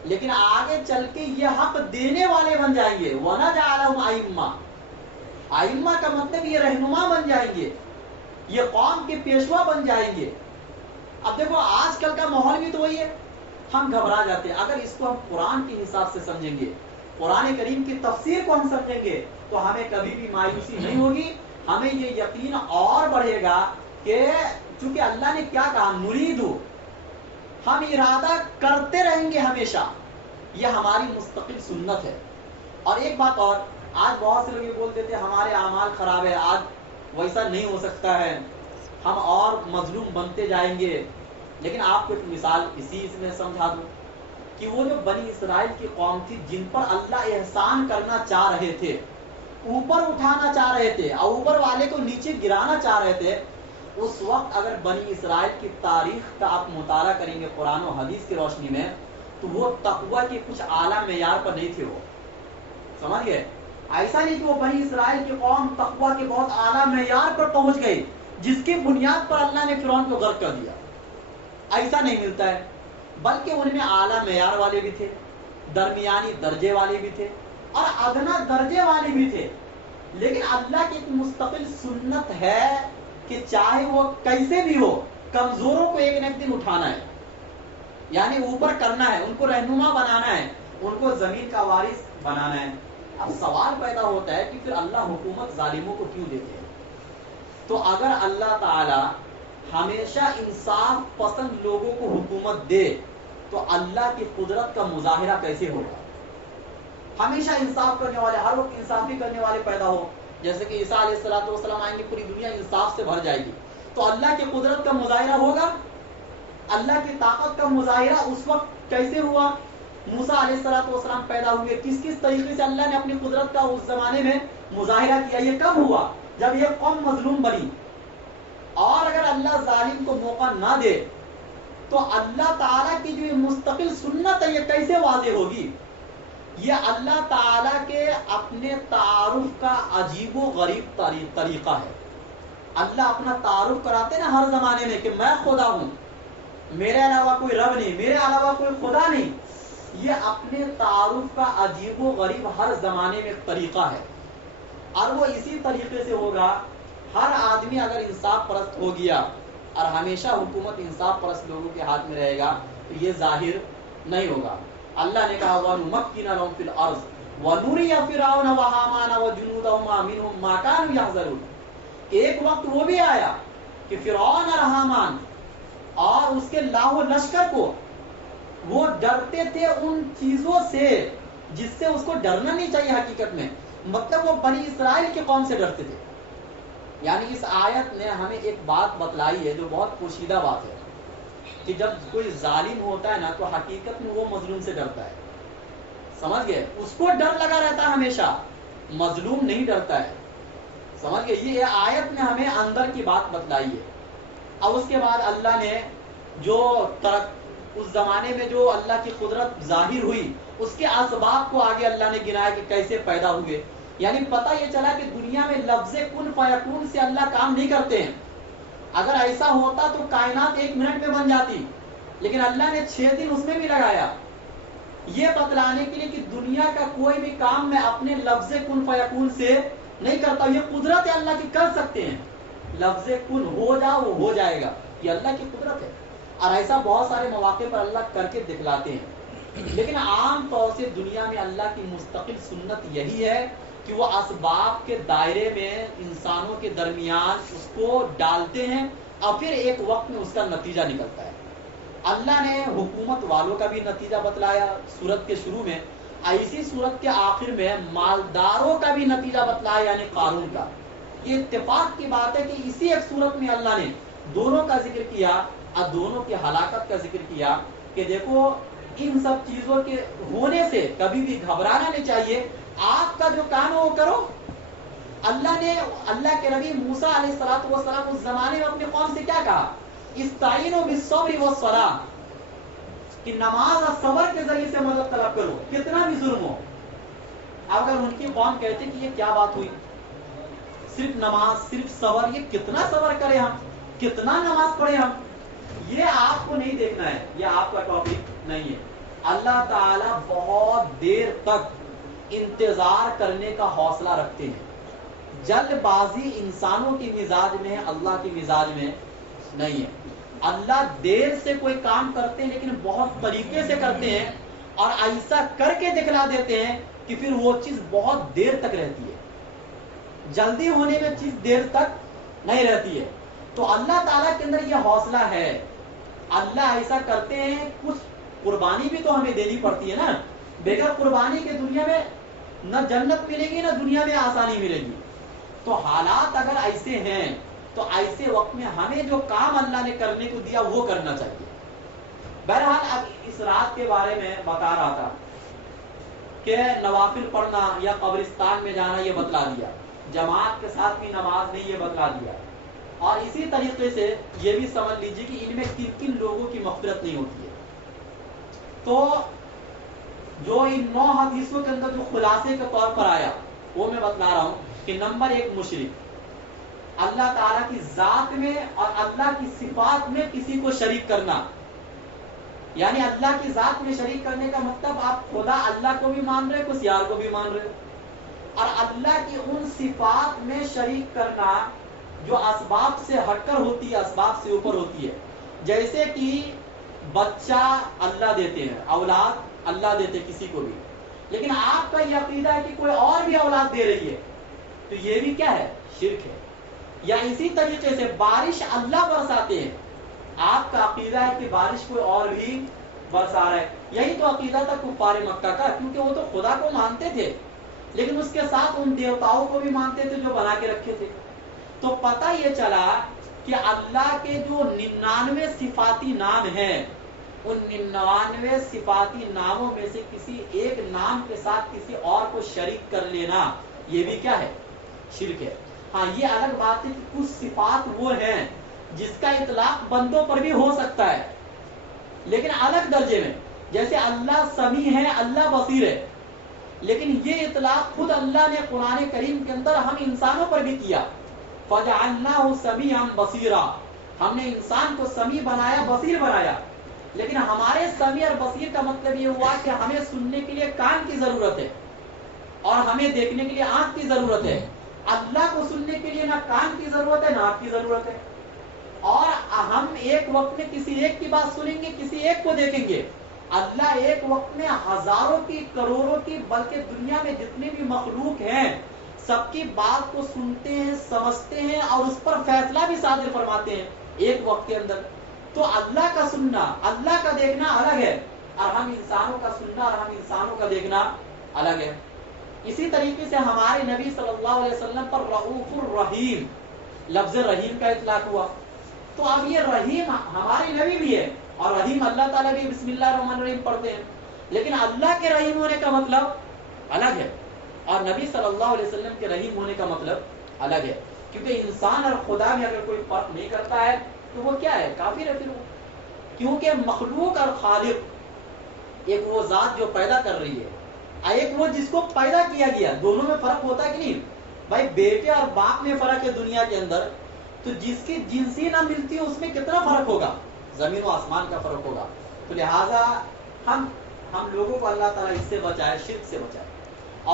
لیکن آگے چل کے یہ حق دینے والے بن جائیں گے. وَنَجْعَلَهُمْ أَئِمَّةً، ائمہ کا مطلب یہ رہنما بن جائیں گے، یہ قوم کے پیشوا بن جائیں گے. اب دیکھو آج کل کا ماحول بھی تو وہی ہے، ہم گھبرا جاتے ہیں. اگر اس کو ہم قرآن کے حساب سے سمجھیں گے، قرآن کریم کی تفسیر کو ہم سمجھیں گے، تو ہمیں کبھی بھی مایوسی نہیں ہوگی. ہمیں یہ یقین اور بڑھے گا کہ چونکہ اللہ نے کیا کہا، نریدو، ہم ارادہ کرتے رہیں گے ہمیشہ، یہ ہماری مستقل سنت ہے. اور ایک بات اور، آج بہت سے لوگ یہ بولتے تھے ہمارے اعمال خراب ہے، آج ویسا نہیں ہو سکتا ہے، ہم اور مظلوم بنتے جائیں گے. لیکن آپ کو ایک مثال اسی میں سمجھا دوں کہ وہ جو بنی اسرائیل کی قوم تھی جن پر اللہ احسان کرنا چاہ رہے تھے، اوپر اٹھانا چاہ رہے تھے اور اوپر والے کو نیچے گرانا چاہ رہے تھے، اس وقت اگر بنی اسرائیل کی تاریخ کا آپ مطالعہ کریں گے قرآن و حدیث کی روشنی میں، تو وہ تقوی کے کچھ اعلیٰ معیار پر نہیں تھے. وہ سمجھ گئے؟ ایسا نہیں کہ وہ بنی اسرائیل کی قوم تقوی کے بہت اعلیٰ معیار پر پہنچ گئی جس کی بنیاد پر اللہ نے فرعون کو غرق کر دیا، ایسا نہیں ملتا ہے. بلکہ ان میں اعلیٰ معیار والے بھی تھے، درمیانی درجے والے بھی تھے، اور ادنا درجے والے بھی تھے. لیکن اللہ کی ایک مستقل سنت ہے کہ چاہے وہ کیسے بھی ہو، کمزوروں کو ایک نہ ایک دن اٹھانا ہے، یعنی اوپر کرنا ہے، ان کو رہنما بنانا ہے، ان کو زمین کا وارث بنانا ہے. اب سوال پیدا ہوتا ہے کہ پھر اللہ حکومت ظالموں کو کیوں دیتے ہیں؟ تو اگر اللہ تعالی ہمیشہ انصاف پسند لوگوں کو حکومت دے تو اللہ کی قدرت کا مظاہرہ کیسے ہوگا؟ ہمیشہ انصاف کرنے والے، ہر وقت انصافی کرنے والے پیدا ہو، جیسے کہ عیسیٰ علیہ السلام آئیں گے، پوری دنیا انصاف سے بھر جائے گی، تو اللہ کی قدرت کا مظاہرہ ہوگا؟ اللہ کی طاقت کا مظاہرہ اس وقت کیسے ہوا؟ موسیٰ علیہ السلام پیدا ہوئے، کس کس طریقے سے اللہ نے اپنی قدرت کا اس زمانے میں مظاہرہ کیا؟ یہ کب ہوا؟ جب یہ قوم مظلوم بنی. اور اگر اللہ ظالم کو موقع نہ دے تو اللہ تعالیٰ کی جو مستقل سنت ہے یہ کیسے واضح ہوگی؟ یہ اللہ تعالیٰ کے اپنے تعارف کا عجیب و غریب طریقہ ہے. اللہ اپنا تعارف کراتے ہیں نا ہر زمانے میں کہ میں خدا ہوں، میرے علاوہ کوئی رب نہیں، میرے علاوہ کوئی خدا نہیں. یہ اپنے تعارف کا عجیب و غریب ہر زمانے میں ایک طریقہ ہے، اور وہ اسی طریقے سے ہوگا ہر آدمی اگر انصاف پرست ہو گیا اور ہمیشہ حکومت انصاف پرست لوگوں کے ہاتھ میں رہے گا تو یہ ظاہر نہیں ہوگا. اللہ نے کہا وَنُمَكِّنَ لَهُمْ فِي الْأَرْضِ وَنُرِيَ فِرْعَوْنَ وَهَامَانَ وَجُنُودَهُمَا مِنْهُمْ مَا كَانُوا يَحْذَرُونَ. ایک وقت وہ بھی آیا کہ فرعون اور حامان اور اس کے لاہو لشکر کو وہ ڈرتے تھے ان چیزوں سے جس سے اس کو ڈرنا نہیں چاہیے حقیقت میں. مطلب وہ بنی اسرائیل کے قوم سے ڈرتے تھے. یعنی اس آیت نے ہمیں ایک بات بتلائی ہے جو بہت پوشیدہ بات ہے کہ جب کوئی ظالم ہوتا ہے نا تو حقیقت میں وہ مظلوم سے ڈرتا ہے. سمجھ گئے؟ اس کو ڈر لگا رہتا ہے ہمیشہ, مظلوم نہیں ڈرتا ہے. سمجھ گئے؟ یہ آیت نے ہمیں اندر کی بات بتلائی ہے. اب اس کے بعد اللہ نے جو اس زمانے میں جو اللہ کی قدرت ظاہر ہوئی اس کے اسباب کو آگے اللہ نے گنایا کہ کیسے پیدا ہوئے. یعنی پتہ یہ چلا کہ دنیا میں لفظ کن فیکون سے اللہ کام نہیں کرتے ہیں. اگر ایسا ہوتا تو کائنات 1 منٹ میں بن جاتی, لیکن اللہ نے 6 دن اس میں بھی لگایا یہ بتلانے کے لیے کہ دنیا کا کوئی بھی کام میں اپنے لفظ کن فیکون سے نہیں کرتا. یہ قدرت ہے اللہ کی, کر سکتے ہیں. لفظ کن ہو جا وہ ہو جائے گا, یہ اللہ کی قدرت ہے. اور ایسا بہت سارے مواقع پر اللہ کر کے دکھلاتے ہیں. لیکن عام طور سے دنیا میں اللہ کی مستقل سنت یہی ہے کہ وہ اسباب کے دائرے میں انسانوں کے درمیان اس کو ڈالتے ہیں اور پھر ایک وقت میں اس کا نتیجہ نکلتا ہے. اللہ نے حکومت والوں کا بھی نتیجہ بتلایا سورت کے شروع میں, ایسی سورت کے آخر میں مالداروں کا بھی نتیجہ بتلایا یعنی قارون کا. یہ اتفاق کی بات ہے کہ اسی ایک سورت میں اللہ نے دونوں کا ذکر کیا اور دونوں کی ہلاکت کا ذکر کیا کہ دیکھو ان سب چیزوں کے ہونے سے کبھی بھی گھبرانا نہیں چاہیے. آپ کا جو کام ہے وہ کرو. اللہ نے اللہ کے نبی موسیٰ علیہ السلام اس زمانے میں اپنے قوم سے کیا کہا؟ استعینوا بالصبر والصلاۃ, کہ نماز اور صبر کے ذریعے سے مدد طلب کرو کتنا بھی ظلم ہو. اب اگر ان کی قوم کہتے کہ یہ کیا بات ہوئی, صرف نماز صرف صبر, یہ کتنا صبر کرے ہم, کتنا نماز پڑھے ہم, یہ آپ کو نہیں دیکھنا ہے, یہ آپ کا ٹاپک نہیں ہے. اللہ تعالیٰ بہت دیر تک انتظار کرنے کا حوصلہ رکھتے ہیں. جلد بازی انسانوں کی مزاج میں ہے, اللہ کی مزاج میں نہیں ہے. اللہ دیر سے کوئی کام کرتے ہیں لیکن بہت طریقے سے کرتے ہیں اور ایسا کر کے دکھلا دیتے ہیں کہ پھر وہ چیز بہت دیر تک رہتی ہے. جلدی ہونے میں چیز دیر تک نہیں رہتی ہے. تو اللہ تعالیٰ کے اندر یہ حوصلہ ہے. اللہ ایسا کرتے ہیں, کچھ قربانی بھی تو ہمیں دینی پڑتی ہے نا. بغیر قربانی کے دنیا میں نہ جنت ملے گی نہ دنیا میں آسانی ملے گی. تو حالات اگر ایسے ہیں تو ایسے وقت میں ہمیں جو کام اللہ نے کرنے کو دیا وہ کرنا چاہیے. بہرحال اب اس رات کے بارے میں بتا رہا تھا کہ نوافل پڑھنا یا قبرستان میں جانا یہ بتلا دیا, جماعت کے ساتھ بھی نماز نہیں یہ بتلا دیا, اور اسی طریقے سے یہ بھی سمجھ لیجیے کہ ان میں کن کن لوگوں کی مغفرت نہیں ہوتی ہے. تو جو ان 9 حدیثوں کے اندر جو خلاصے کے طور پر آیا وہ میں بتلا رہا ہوں کہ نمبر 1 مشرک, اللہ تعالیٰ کی ذات میں اور اللہ کی صفات میں کسی کو شریک کرنا. یعنی اللہ کی ذات میں شریک کرنے کا مطلب آپ خدا اللہ کو بھی مان رہے, کچھ یار کو بھی مان رہے, اور اللہ کی ان صفات میں شریک کرنا جو اسباب سے ہٹ کر ہوتی ہے, اسباب سے اوپر ہوتی ہے. جیسے کہ بچہ اللہ دیتے ہیں, اولاد اللہ دیتے کسی کو بھی, لیکن آپ کا یہ عقیدہ ہے کہ کوئی اور بھی اولاد دے رہی ہے, تو یہ بھی کیا ہے؟ شرک ہے. یا اسی طریقے سے بارش اللہ برساتے ہیں, آپ کا عقیدہ ہے کہ بارش کوئی اور بھی برسا رہا ہے. یہی تو عقیدہ تھا کفار مکہ کا, کیونکہ وہ تو خدا کو مانتے تھے لیکن اس کے ساتھ ان دیوتاؤں کو بھی مانتے تھے جو بنا کے رکھے تھے. تو پتہ یہ چلا کہ اللہ کے جو 99 صفاتی نام ہیں, ان 99 صفاتی ناموں میں سے کسی ایک نام کے ساتھ کسی اور کو شریک کر لینا یہ بھی کیا ہے؟ شرک ہے. ہاں یہ الگ بات ہے کہ کچھ صفات وہ ہیں جس کا اطلاق بندوں پر بھی ہو سکتا ہے لیکن الگ درجے میں, جیسے اللہ سمیع ہے, اللہ بصیر ہے, لیکن یہ اطلاق خود اللہ نے قرآن کریم کے اندر ہم انسانوں پر بھی کیا. فَجَعَلْنَاهُ سَمِيعًا بَصِيرًا, ہم نے انسان کو سمیع بنایا, بصیر بنایا, لیکن ہمارے سمیع اور بصیر کا مطلب یہ ہوا کہ ہمیں سننے کے لیے کان کی ضرورت ہے اور ہمیں دیکھنے کے لیے آنکھ کی ضرورت ہے. اللہ کو سننے کے لیے نہ کان کی ضرورت ہے نہ آنکھ کی ضرورت ہے، اور ہم ایک وقت میں کسی ایک کی بات سنیں گے، کسی ایک کو دیکھیں گے۔ اللہ ایک وقت میں ہزاروں کی، کروڑوں کی، بلکہ دنیا میں جتنے بھی مخلوق ہیں سب کی بات کو سنتے ہیں، سمجھتے ہیں اور اس پر فیصلہ بھی صادر فرماتے ہیں ایک وقت کے اندر۔ تو اللہ کا سننا، اللہ کا دیکھنا الگ ہے، اور ہم انسانوں کا سننا اور ہم انسانوں کا دیکھنا الگ ہے۔ اسی طریقے سے ہمارے نبی صلی اللہ علیہ وسلم پر رؤوف الرحیم لفظ رحیم کا اطلاق ہوا، تو اب یہ رحیم ہمارے نبی بھی ہے اور رحیم اللہ تعالیٰ بھی بسم اللہ الرحمن الرحیم پڑھتے ہیں، لیکن اللہ کے رحیم ہونے کا مطلب الگ ہے اور نبی صلی اللہ علیہ وسلم کے رحیم ہونے کا مطلب الگ ہے، کیونکہ انسان اور خدا میں اگر کوئی فرق نہیں کرتا ہے تو وہ کیا ہے؟ کافر ہے پھر وہ، کیونکہ مخلوق اور خالق ایک وہ ذات جو پیدا کر رہی ہے، ایک وہ جس کو پیدا کیا گیا، دونوں میں فرق ہوتا ہے کہ نہیں؟ بھائی بیٹے اور باپ میں فرق ہے دنیا کے اندر، تو جس کی جنسی نہ ملتی ہے اس میں کتنا فرق ہوگا؟ زمین و آسمان کا فرق ہوگا۔ تو لہٰذا ہم لوگوں کو اللہ تعالیٰ اس سے بچائے، شرک سے بچائے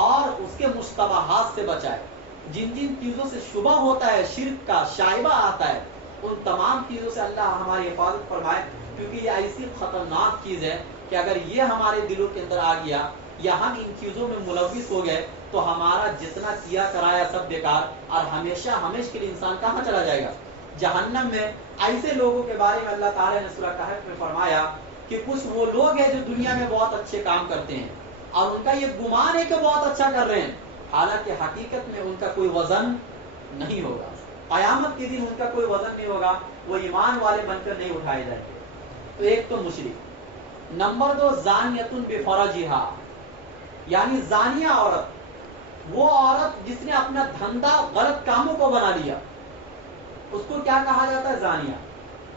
اور اس کے مشتبہات سے بچائے، جن جن چیزوں سے شبہ ہوتا ہے، شرک کا شائبہ آتا ہے، ان تمام چیزوں سے اللہ ہماری حفاظت فرمائے، کیونکہ یہ ایسی خطرناک چیز ہے کہ اگر یہ ہمارے دلوں کے اندر آ گیا یا ہم ان چیزوں میں ملوث ہو گئے تو ہمارا جتنا کیا کرایا سب بیکار، اور ہمیشہ ہمیشہ کے لیے انسان کہاں چلا جائے گا؟ جہنم میں۔ ایسے لوگوں کے بارے میں اللہ تعالیٰ نے سورہ کہف میں فرمایا کہ کچھ وہ لوگ ہیں جو دنیا میں بہت اچھے کام کرتے ہیں اور ان کا یہ گمان ہے کہ بہت اچھا کر رہے ہیں، حالانکہ حقیقت میں ان کا کوئی وزن نہیں ہوگا، قیامت کے دن ان کا کوئی وزن نہیں ہوگا، وہ ایمان والے بن کر نہیں اٹھائے جائیں گے۔ تو ایک تو مشرک۔ نمبر 2 زانیۃ بفرجہا، یعنی زانیہ عورت، وہ عورت جس نے اپنا دھندا غلط کاموں کو بنا لیا، اس کو کیا کہا جاتا ہے؟ زانیہ۔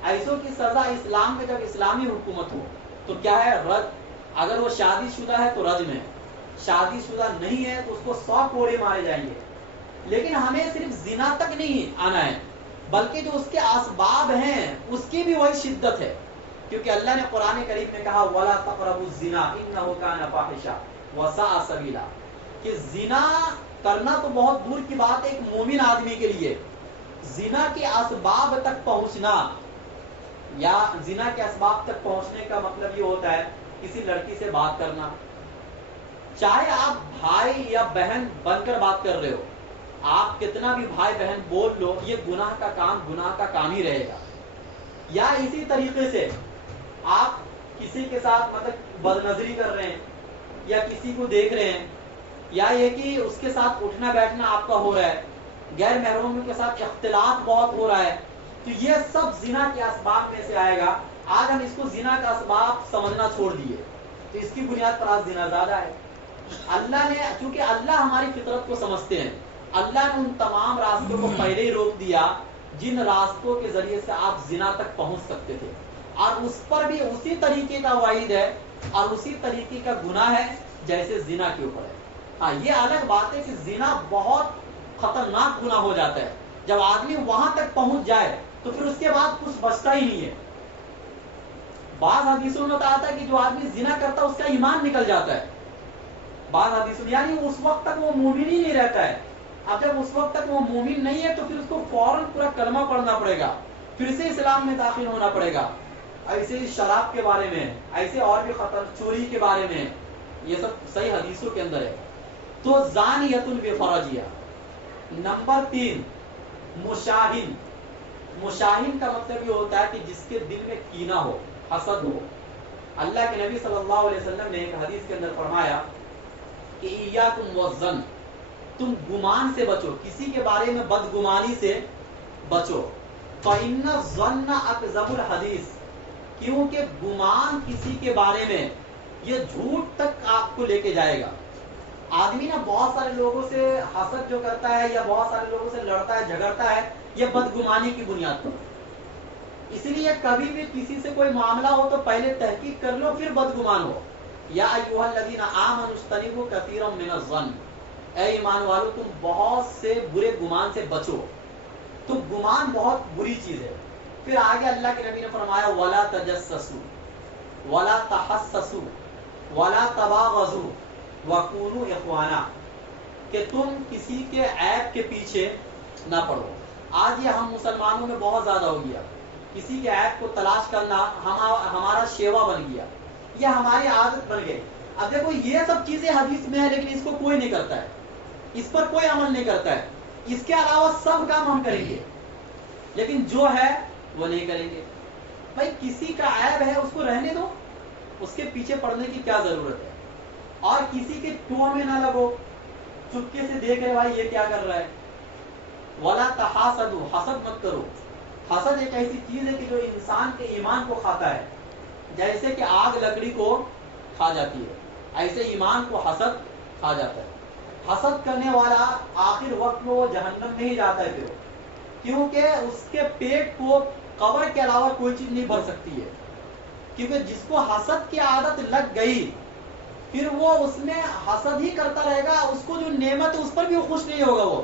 ایسوں کی سزا اسلام میں جب اسلامی حکومت ہو تو کیا ہے؟ رج۔ اگر وہ شادی شدہ ہے تو رجم ہے، شادی شدہ نہیں ہے تو اس کو 100 کوڑے مارے جائیں گے۔ لیکن ہمیں صرف زنا تک نہیں آنا ہے، بلکہ جو اس کے اسباب ہیں اس کی بھی وہی شدت ہے، کیونکہ اللہ نے قرآن کریم میں کہا وَلَا تَقْرَبُوا الزِّنَا إِنَّهُ كَانَ فَاحِشًا وَسَاءَ سَبِيلًا، کہ زنا کرنا تو بہت دور کی بات ہے ایک مومن آدمی کے لیے، زنا کے اسباب تک پہنچنا، یا زنا کے اسباب تک پہنچنے کا مطلب یہ ہوتا ہے کسی لڑکی سے بات کرنا، چاہے آپ بھائی یا بہن بن کر بات کر رہے ہو، آپ کتنا بھی بھائی بہن بول لو یہ گناہ کا کام ہی رہے گا۔ یا اسی طریقے سے آپ کسی کے ساتھ مطلب بد نظری کر رہے ہیں یا کسی کو دیکھ رہے ہیں، یا یہ کہ اس کے ساتھ اٹھنا بیٹھنا آپ کا ہو رہا ہے، غیر محرموں کے ساتھ اختلاط بہت ہو رہا ہے، تو یہ سب زنا کے اسباب میں سے آئے گا۔ آج ہم اس کو زنا کا اسباب سمجھنا چھوڑ دیے تو اس کی بنیاد پر آج زنا زیادہ ہے۔ اللہ نے، چونکہ اللہ ہماری فطرت کو سمجھتے ہیں، اللہ نے ان تمام راستوں کو پہلے ہی روک دیا جن راستوں کے ذریعے سے آپ زنا تک پہنچ سکتے تھے، اور اس پر بھی اسی طریقے کا وعید ہے اور اسی طریقے کا گناہ ہے جیسے زنا کے اوپر ہے۔ ہاں یہ الگ بات ہے کہ زنا بہت خطرناک گناہ ہو جاتا ہے، جب آدمی وہاں تک پہنچ جائے تو پھر اس کے بعد کچھ بچتا ہی نہیں ہے۔ بعض حدیثوں میں بتایا ہے کہ جو آدمی زنا کرتا ہے اس کا ایمان نکل جاتا ہے، بعض حدیثوں یعنی اس وقت تک وہ مومن ہی نہیں رہتا ہے۔ اب جب اس وقت تک وہ مومن نہیں ہے تو پھر اس کو فوراً پورا کلمہ پڑھنا پڑے گا، پھر سے اسلام میں داخل ہونا پڑے گا۔ ایسے ہی شراب کے بارے میں، ایسے اور بھی خطر، چوری کے بارے میں، یہ سب صحیح حدیثوں کے اندر ہے۔ تو زانیۃ بفرجہا۔ نمبر 3 مشاہن۔ مشاہن کا مطلب یہ ہوتا ہے کہ جس کے دل میں کینہ ہو، حسد ہو۔ اللہ کے نبی صلی اللہ علیہ وسلم نے ایک حدیث کے اندر فرمایا کہ ایاکم والظن، تم گمان سے بچو، کسی کے بارے میں بدگمانی سے بچو۔ فإن الظن اکذب الحدیث، کیونکہ گمان کسی کے بارے میں یہ جھوٹ تک آپ کو لے کے جائے گا۔ آدمی نا بہت سارے لوگوں سے حسد جو کرتا ہے یا بہت سارے لوگوں سے لڑتا ہے، جھگڑتا ہے، یہ بدگمانی کی بنیاد پر۔ اسی لیے کبھی بھی کسی سے کوئی معاملہ ہو تو پہلے تحقیق کر لو پھر بدگمان ہو۔ یا ایھا الذین آمنوا اجتنبوا کثیرا من الظن، اے ایمان والو تم بہت سے برے گمان سے بچو۔ تو گمان بہت بری چیز ہے۔ پھر آگے اللہ کے نبی نے فرمایا ولا تجسسوا ولا تحسسوا ولا تباغضوا وکونوا اخوانا، کہ تم کسی کے عیب کے پیچھے نہ پڑو. آج یہ ہم مسلمانوں میں بہت زیادہ ہو گیا. کسی کے عیب کو تلاش کرنا ہمارا شیوا بن گیا, یہ ہماری عادت بن گئی. اب دیکھو یہ سب چیزیں حدیث میں ہیں لیکن اس کو کوئی نہیں کرتا ہے, اس پر کوئی عمل نہیں کرتا ہے. اس کے علاوہ سب کام ہم کریں گے لیکن جو ہے وہ نہیں کریں گے. بھائی کسی کا عیب ہے اس کو رہنے دو, اس کے پیچھے پڑنے کی کیا ضرورت ہے. اور کسی کے ٹون میں نہ لگو, چپکے سے دیکھ رہے بھائی یہ کیا کر رہا ہے. ولا تحاسدوا, حسد مت کرو. حسد ایک ایسی چیز ہے کہ جو انسان کے ایمان کو کھاتا ہے. جیسے کہ آگ لکڑی کو کھا جاتی ہے, ایسے ایمان کو حسد کھا جاتا ہے. حسد کرنے والا آخر وقت میں وہ جہنم میں ہی جاتا ہے پھر, کیونکہ اس کے پیٹ کو قبر کے علاوہ کوئی چیز نہیں بھر سکتی ہے. کیونکہ جس کو حسد کی عادت لگ گئی پھر وہ اس میں حسد ہی کرتا رہے گا. اس کو جو نعمت ہے اس پر بھی خوش نہیں ہوگا وہ,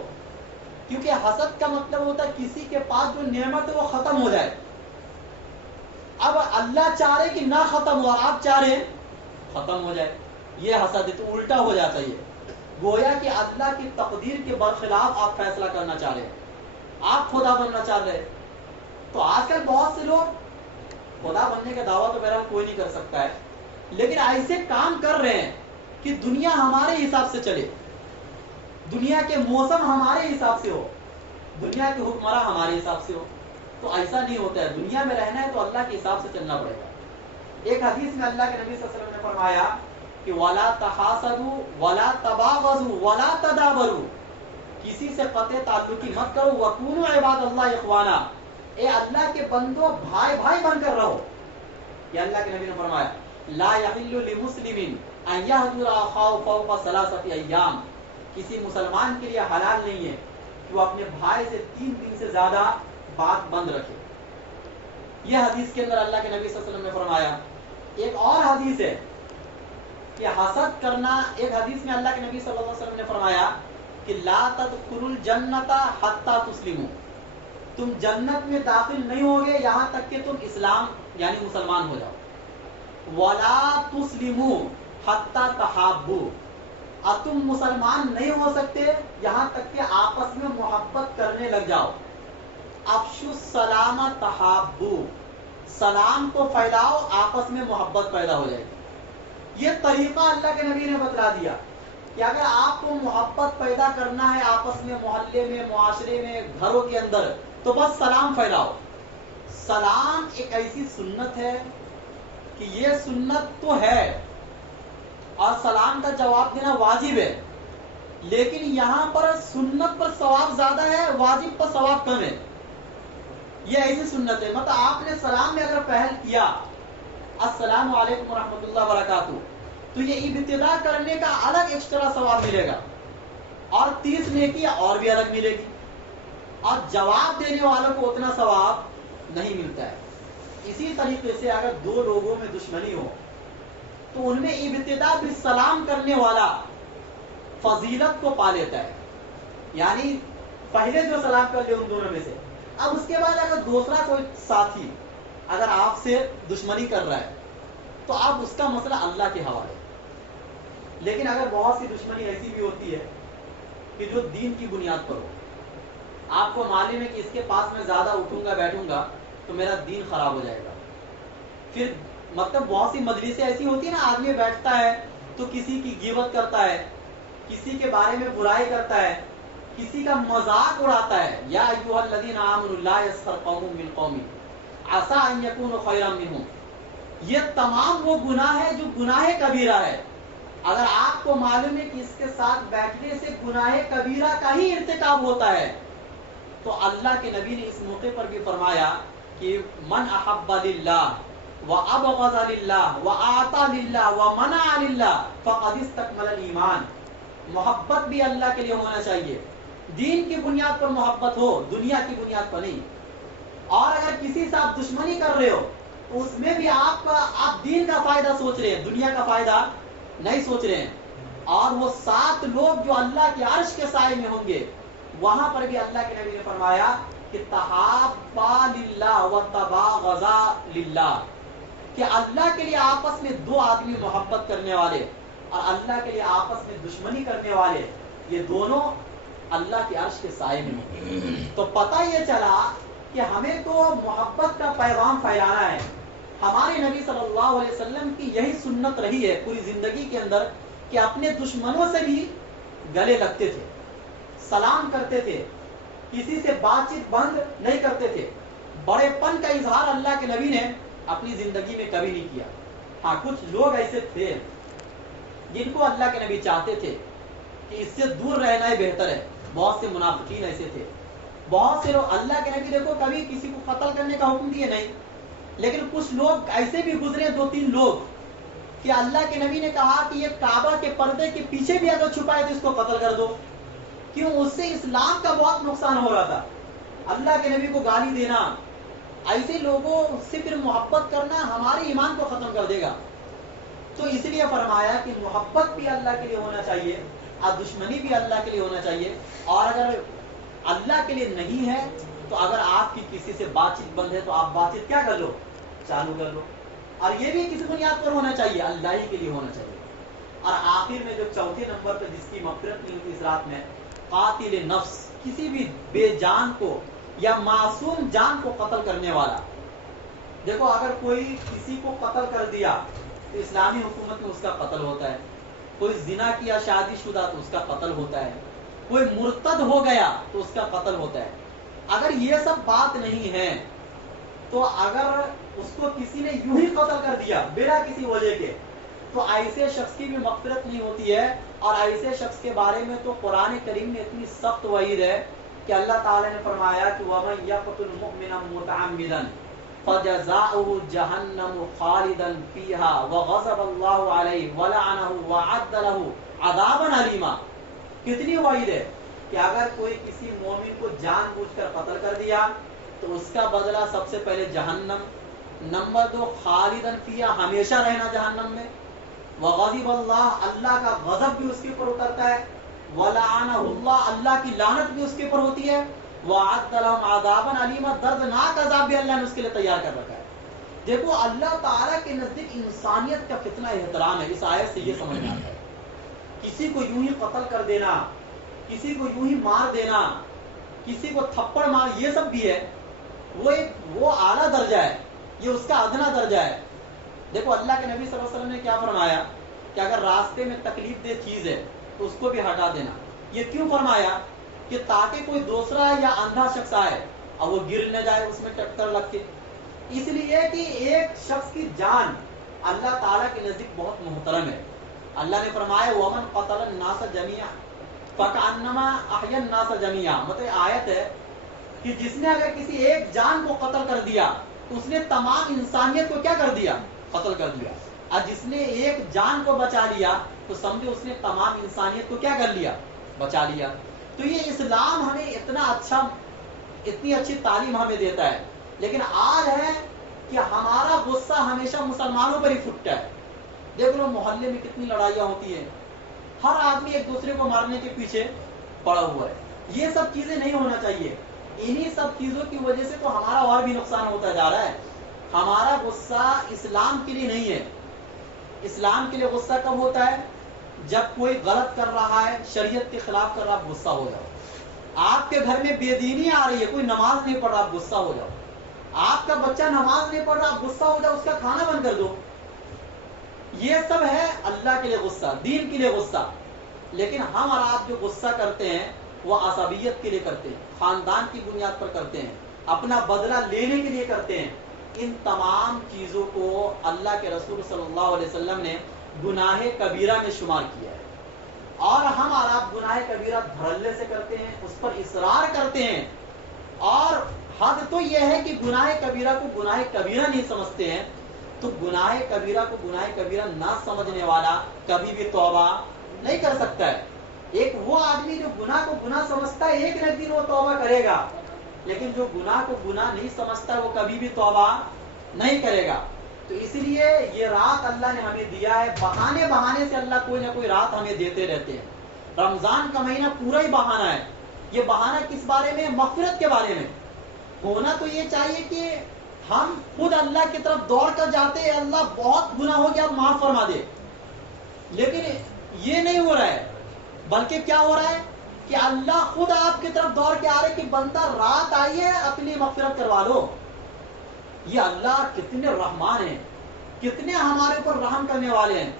کیونکہ حسد کا مطلب ہوتا ہے کسی کے پاس جو نعمت ہے وہ ختم ہو جائے. اب اللہ چاہ رہے کہ نہ ختم ہو اور آپ چاہ رہے ختم ہو جائے, یہ حسد ہے. تو الٹا ہو جاتا ہے یہ, گویا کہ اللہ کی تقدیر کے برخلاف آپ فیصلہ کرنا چاہ رہے ہیں, آپ خدا بننا چاہ رہے ہیں. تو آج کل بہت سے لوگ خدا بننے کا دعویٰ تو بہرحال کوئی نہیں کر سکتا ہے, لیکن ایسے کام کر رہے ہیں کہ دنیا ہمارے حساب سے چلے, دنیا کے موسم ہمارے حساب سے ہو, دنیا کے حکمراں ہمارے حساب سے ہو. تو ایسا نہیں ہوتا ہے. دنیا میں رہنا ہے تو اللہ کے حساب سے چلنا پڑے گا. ایک حدیث میں اللہ کے نبی صلی اللہ علیہ وسلم نے فرمایا کہ ولا تحاسدوا ولا تباغضوا ولا تدابروا, کسی سے قطع تعلقی مت کرو. وکونوا عباد اللہ اخوانا, اے اللہ کے بندو بھائی بھائی بن کر رہو. یہ اللہ کے نبی نے فرمایا لا یحل لمسلم ان یهجر اخاه فوق ثلاثه ایام, کسی مسلمان کے لیے حلال نہیں ہے کہ وہ اپنے بھائی سے 3 دن سے زیادہ بات بند رکھے. یہ حدیث کے اندر اللہ کے نبی صلی اللہ علیہ وسلم نے فرمایا. ایک اور حدیث ہے کہ حسد کرنا, ایک حدیث میں اللہ کے نبی صلی اللہ علیہ وسلم نے فرمایا کہ لا تدخلوا الجنۃ حتی تسلموا, تم جنت میں داخل نہیں ہوگے یہاں تک کہ تم اسلام یعنی مسلمان ہو جاؤ. ولا تسلموا حتی تحابوا, اب تم مسلمان نہیں ہو سکتے یہاں تک کہ آپس میں محبت کرنے لگ جاؤ. افشوا السلام تحابوا, سلام کو پھیلاؤ آپس میں محبت پیدا ہو جائے گی. یہ طریقہ اللہ کے نبی نے بتلا دیا کہ اگر آپ کو محبت پیدا کرنا ہے آپس میں, محلے میں, معاشرے میں, گھروں کے اندر, تو بس سلام پھیلاؤ. سلام ایک ایسی سنت ہے کہ یہ سنت تو ہے اور سلام کا جواب دینا واجب ہے, لیکن یہاں پر سنت پر ثواب زیادہ ہے, واجب پر ثواب کم ہے. یہ ایسی سنت ہے, مطلب آپ نے سلام میں اگر پہل کیا السلام علیکم ورحمۃ اللہ وبرکاتہ, تو یہ ابتدا کرنے کا الگ ایکسٹرا ثواب ملے گا اور 30 نیکی اور بھی الگ ملے گی, اور جواب دینے والوں کو اتنا ثواب نہیں ملتا ہے. اسی طریقے سے اگر 2 لوگوں میں دشمنی ہو تو ان میں ابتدا بھی سلام کرنے والا فضیلت کو پا لیتا ہے, یعنی پہلے جو سلام کر لے ان دونوں میں سے. اب اس کے بعد اگر دوسرا کوئی ساتھی اگر آپ سے دشمنی کر رہا ہے تو اب اس کا مسئلہ اللہ کے حوالے. لیکن اگر بہت سی دشمنی ایسی بھی ہوتی ہے کہ جو دین کی بنیاد پر ہو, آپ کو معلوم ہے کہ اس کے پاس میں زیادہ اٹھوں گا بیٹھوں گا تو میرا دین خراب ہو جائے گا. پھر مطلب بہت سی مجلسیں ایسی ہوتی ہیں نا, آدمی بیٹھتا ہے تو کسی کی غیبت کرتا ہے, کسی کے بارے میں برائی کرتا ہے, کسی کا مذاق اڑاتا ہے. یا ایھا الذین آمنوا لا یسخر قوم من قوم عسى ان یکونوا خیرا منهم, یہ تمام وہ گناہ ہے جو گناہ کبیرہ ہے. اگر آپ کو معلوم ہے کہ اس کے ساتھ بیٹھنے سے گناہ کبیرہ کا ہی ارتکاب ہوتا ہے, تو اللہ کے نبی نے اس موقع پر بھی فرمایا کہ من احب للہ وابغض للہ واعطى للہ ومنع للہ فقد استکمل الایمان. محبت بھی اللہ کے لیے ہونا چاہیے, دین کی بنیاد پر محبت ہو, دنیا کی بنیاد پر نہیں. اور اگر کسی سے آپ دشمنی کر رہے ہو تو اس میں بھی آپ دین کا فائدہ سوچ رہے ہیں, دنیا کا فائدہ نہیں سوچ رہے ہیں. اور وہ 7 لوگ جو اللہ کے عرش کے سائے میں ہوں گے, وہاں پر بھی اللہ کے نبی نے فرمایا کہ تحابا للہ وتباغضا للہ, کہ اللہ کے لیے آپس میں 2 آدمی محبت کرنے والے اور اللہ کے لیے آپس میں دشمنی کرنے والے, یہ دونوں اللہ کے عرش کے سائے میں. تو پتہ یہ چلا کہ ہمیں تو محبت کا پیغام پھیلانا ہے. ہمارے نبی صلی اللہ علیہ وسلم کی یہی سنت رہی ہے پوری زندگی کے اندر کہ اپنے دشمنوں سے بھی گلے لگتے تھے, سلام کرتے تھے, کسی سے بات چیت بند نہیں کرتے تھے. بڑے پن کا اظہار اللہ کے نبی نے اپنی زندگی میں کبھی نہیں کیا. ہاں کچھ لوگ ایسے تھے جن کو اللہ کے نبی چاہتے تھے کہ اس سے دور رہنا ہی بہتر ہے. بہت سے منافقین ایسے تھے. بہت سے لوگ اللہ کے نبی دیکھو کبھی کسی کو قتل کرنے کا حکم دیے نہیں, لیکن کچھ لوگ ایسے بھی گزرے 2-3 لوگ کہ اللہ کے نبی نے کہا کہ یہ کعبہ کے پردے کے پیچھے بھی اگر چھپائے تو اس کو قتل کر دو. کیوں؟ اس سے اسلام کا بہت نقصان ہو رہا تھا. اللہ کے نبی کو گالی دینا, ایسے لوگوں سے پھر محبت کرنا ہمارے ایمان کو ختم کر دے گا. تو اس لیے فرمایا کہ محبت بھی اللہ کے لیے ہونا چاہیے اور دشمنی بھی اللہ کے لیے ہونا چاہیے. اور اگر اللہ کے لیے نہیں ہے تو اگر آپ کی کسی سے بات چیت بند ہے تو آپ بات چیت کیا کر لو, چالو کر لو. اور یہ بھی کس بنیاد پر ہونا چاہیے, اللہ ہی کے لیے ہونا چاہیے. اور آخر میں جو چوتھے نمبر پہ جس کی مغفرت نہیں ہوتی اس رات میں, قاتل نفس, کسی بھی بے جان کو یا معصوم جان کو قتل کرنے والا. دیکھو اگر کوئی کسی کو قتل کر دیا تو اسلامی حکومت میں اس کا قتل ہوتا ہے. کوئی زنا کیا شادی شدہ تو اس کا قتل ہوتا ہے. کوئی مرتد ہو گیا تو اس کا قتل ہوتا ہے. اگر یہ سب بات نہیں ہے تو اگر اس کو کسی نے یوں ہی قتل کر دیا بلا کسی وجہ کے تو ایسے شخص کی بھی مغفرت نہیں ہوتی ہے. اور ایسے شخص کے بارے میں تو قرآن کریم میں اتنی سخت وعید ہے کہ اللہ تعالی نے فرمایا کہ وَمَن يَقْتُلْ مُؤْمِنًا مُتَعَمِّدًا فَجَزَاؤُهُ جَهَنَّمُ خَالِدًا فِيهَا وَغَضِبَ اللَّهُ عَلَيْهِ وَلَعَنَهُ وَأَعَدَّ لَهُ عَذَابًا عَلِيمًا. کتنی وعید ہے کہ اگر کوئی کسی مومن کو جان بوجھ کر قتل کر دیا تو اس کا بدلہ سب سے پہلے جہنم. نمبر 2 خالداً فیہا, ہمیشہ رہنا جہنم میں. وغضب اللہ, اللہ کا غضب بھی اس کے اوپر اترتا ہے. ولعنہ اللہ, اللہ کی لعنت بھی اس کے اوپر ہوتی ہے. وَأَعَدَّ لَهُمْ عَذَابًا عَلِيمًا, دردناک عذاب بھی اللہ نے اس کے لیے تیار کر رکھا ہے. دیکھو اللہ تعالیٰ کے نزدیک انسانیت کا کتنا احترام ہے. اس آیت سے یہ سمجھ میں آتا ہے. کسی کو یوں ہی قتل کر دینا, کسی کو یوں ہی مار دینا, کسی کو تھپڑ مار, یہ سب بھی ہے. وہ اعلیٰ درجہ ہے, یہ اس کا ادنا درجہ ہے. دیکھو اللہ کے نبی صلی اللہ علیہ وسلم نے کیا فرمایا کہ اگر راستے میں تکلیف دہ چیز ہے تو اس کو بھی ہٹا دینا. یہ کیوں فرمایا؟ کہ تاکہ کوئی دوسرا یا اندھا شخص آئے اور وہ گر نہ جائے اس میں ٹکر لگ کے. اس لیے کہ ایک شخص کی جان اللہ تعالیٰ کے نزدیک بہت محترم ہے. اللہ نے فرمایا وَمَنْ قَتَلَ النَّاسَ جَمِيعًا فَكَأَنَّمَا أَحْيَا النَّاسَ جَمِيعًا. مطلب آیت ہے کہ جس نے اگر کسی ایک جان کو قتل کر دیا تو اس نے تمام انسانیت کو کیا کر دیا, قتل کر دیا. اور جس نے ایک جان کو بچا لیا تو سمجھو اس نے تمام انسانیت کو کیا کر لیا, بچا لیا. تو یہ اسلام ہمیں اتنی اچھی تعلیم ہمیں دیتا ہے. لیکن آج ہے کہ ہمارا غصہ ہمیشہ مسلمانوں پر ہی پھٹتا ہے. دیکھ لو محلے میں کتنی لڑائیاں ہوتی ہیں, ہر آدمی ایک دوسرے کو مارنے کے پیچھے پڑا ہوا ہے. یہ سب چیزیں نہیں ہونا چاہیے. انہی سب چیزوں کی وجہ سے تو ہمارا اور بھی نقصان ہوتا جا رہا ہے. ہمارا غصہ اسلام کے لیے نہیں ہے. اسلام کے لیے غصہ کب ہوتا ہے؟ جب کوئی غلط کر رہا ہے, شریعت کے خلاف کر رہا, غصہ ہو جاؤ. آپ کے گھر میں بے دینی آ رہی ہے, کوئی نماز نہیں پڑھ رہا, غصہ ہو جاؤ. آپ کا بچہ نماز نہیں پڑھ رہا, غصہ ہو جاؤ, اس کا کھانا بند کر دو. یہ سب ہے اللہ کے لیے غصہ, دین کے لیے غصہ. لیکن ہم اور آپ جو غصہ کرتے ہیں وہ عصبیت کے لیے کرتے ہیں, خاندان کی بنیاد پر کرتے ہیں, اپنا بدلہ لینے کے لیے کرتے ہیں. ان تمام چیزوں کو اللہ کے رسول صلی اللہ علیہ وسلم نے گناہ کبیرہ میں شمار کیا ہے. اور ہم اور آپ گناہ کبیرہ دھڑلے سے کرتے ہیں, اس پر اصرار کرتے ہیں. اور حد تو یہ ہے کہ گناہ کبیرہ کو گناہ کبیرہ نہیں سمجھتے ہیں. تو گناہ کبیرہ کو گناہ کبیرہ نہ سمجھنے والا کبھی بھی توبہ نہیں کر سکتا ہے. ایک وہ آدمی جو گناہ کو گناہ سمجھتا ہے, ایک نہ دن وہ توبہ کرے گا. لیکن جو گناہ کو گناہ نہیں سمجھتا وہ کبھی بھی توبہ نہیں کرے گا. تو اس لیے یہ رات اللہ نے ہمیں دیا ہے, بہانے بہانے سے اللہ کوئی نہ کوئی رات ہمیں دیتے رہتے ہیں. رمضان کا مہینہ پورا ہی بہانہ ہے. یہ بہانہ کس بارے میں؟ مغفرت کے بارے میں. ہونا تو یہ چاہیے کہ ہم خود اللہ کی طرف دوڑ کر جاتے ہیں, اللہ بہت گناہ ہو گیا, معاف فرما دے. لیکن یہ نہیں ہو رہا ہے. بلکہ کیا ہو رہا ہے کہ اللہ خود آپ کی طرف دوڑ کے آ رہے کہ بندہ رات آئی ہے اپنی مغفرت کروا لو. یہ اللہ کتنے رحمان ہیں, کتنے ہمارے اوپر رحم کرنے والے ہیں,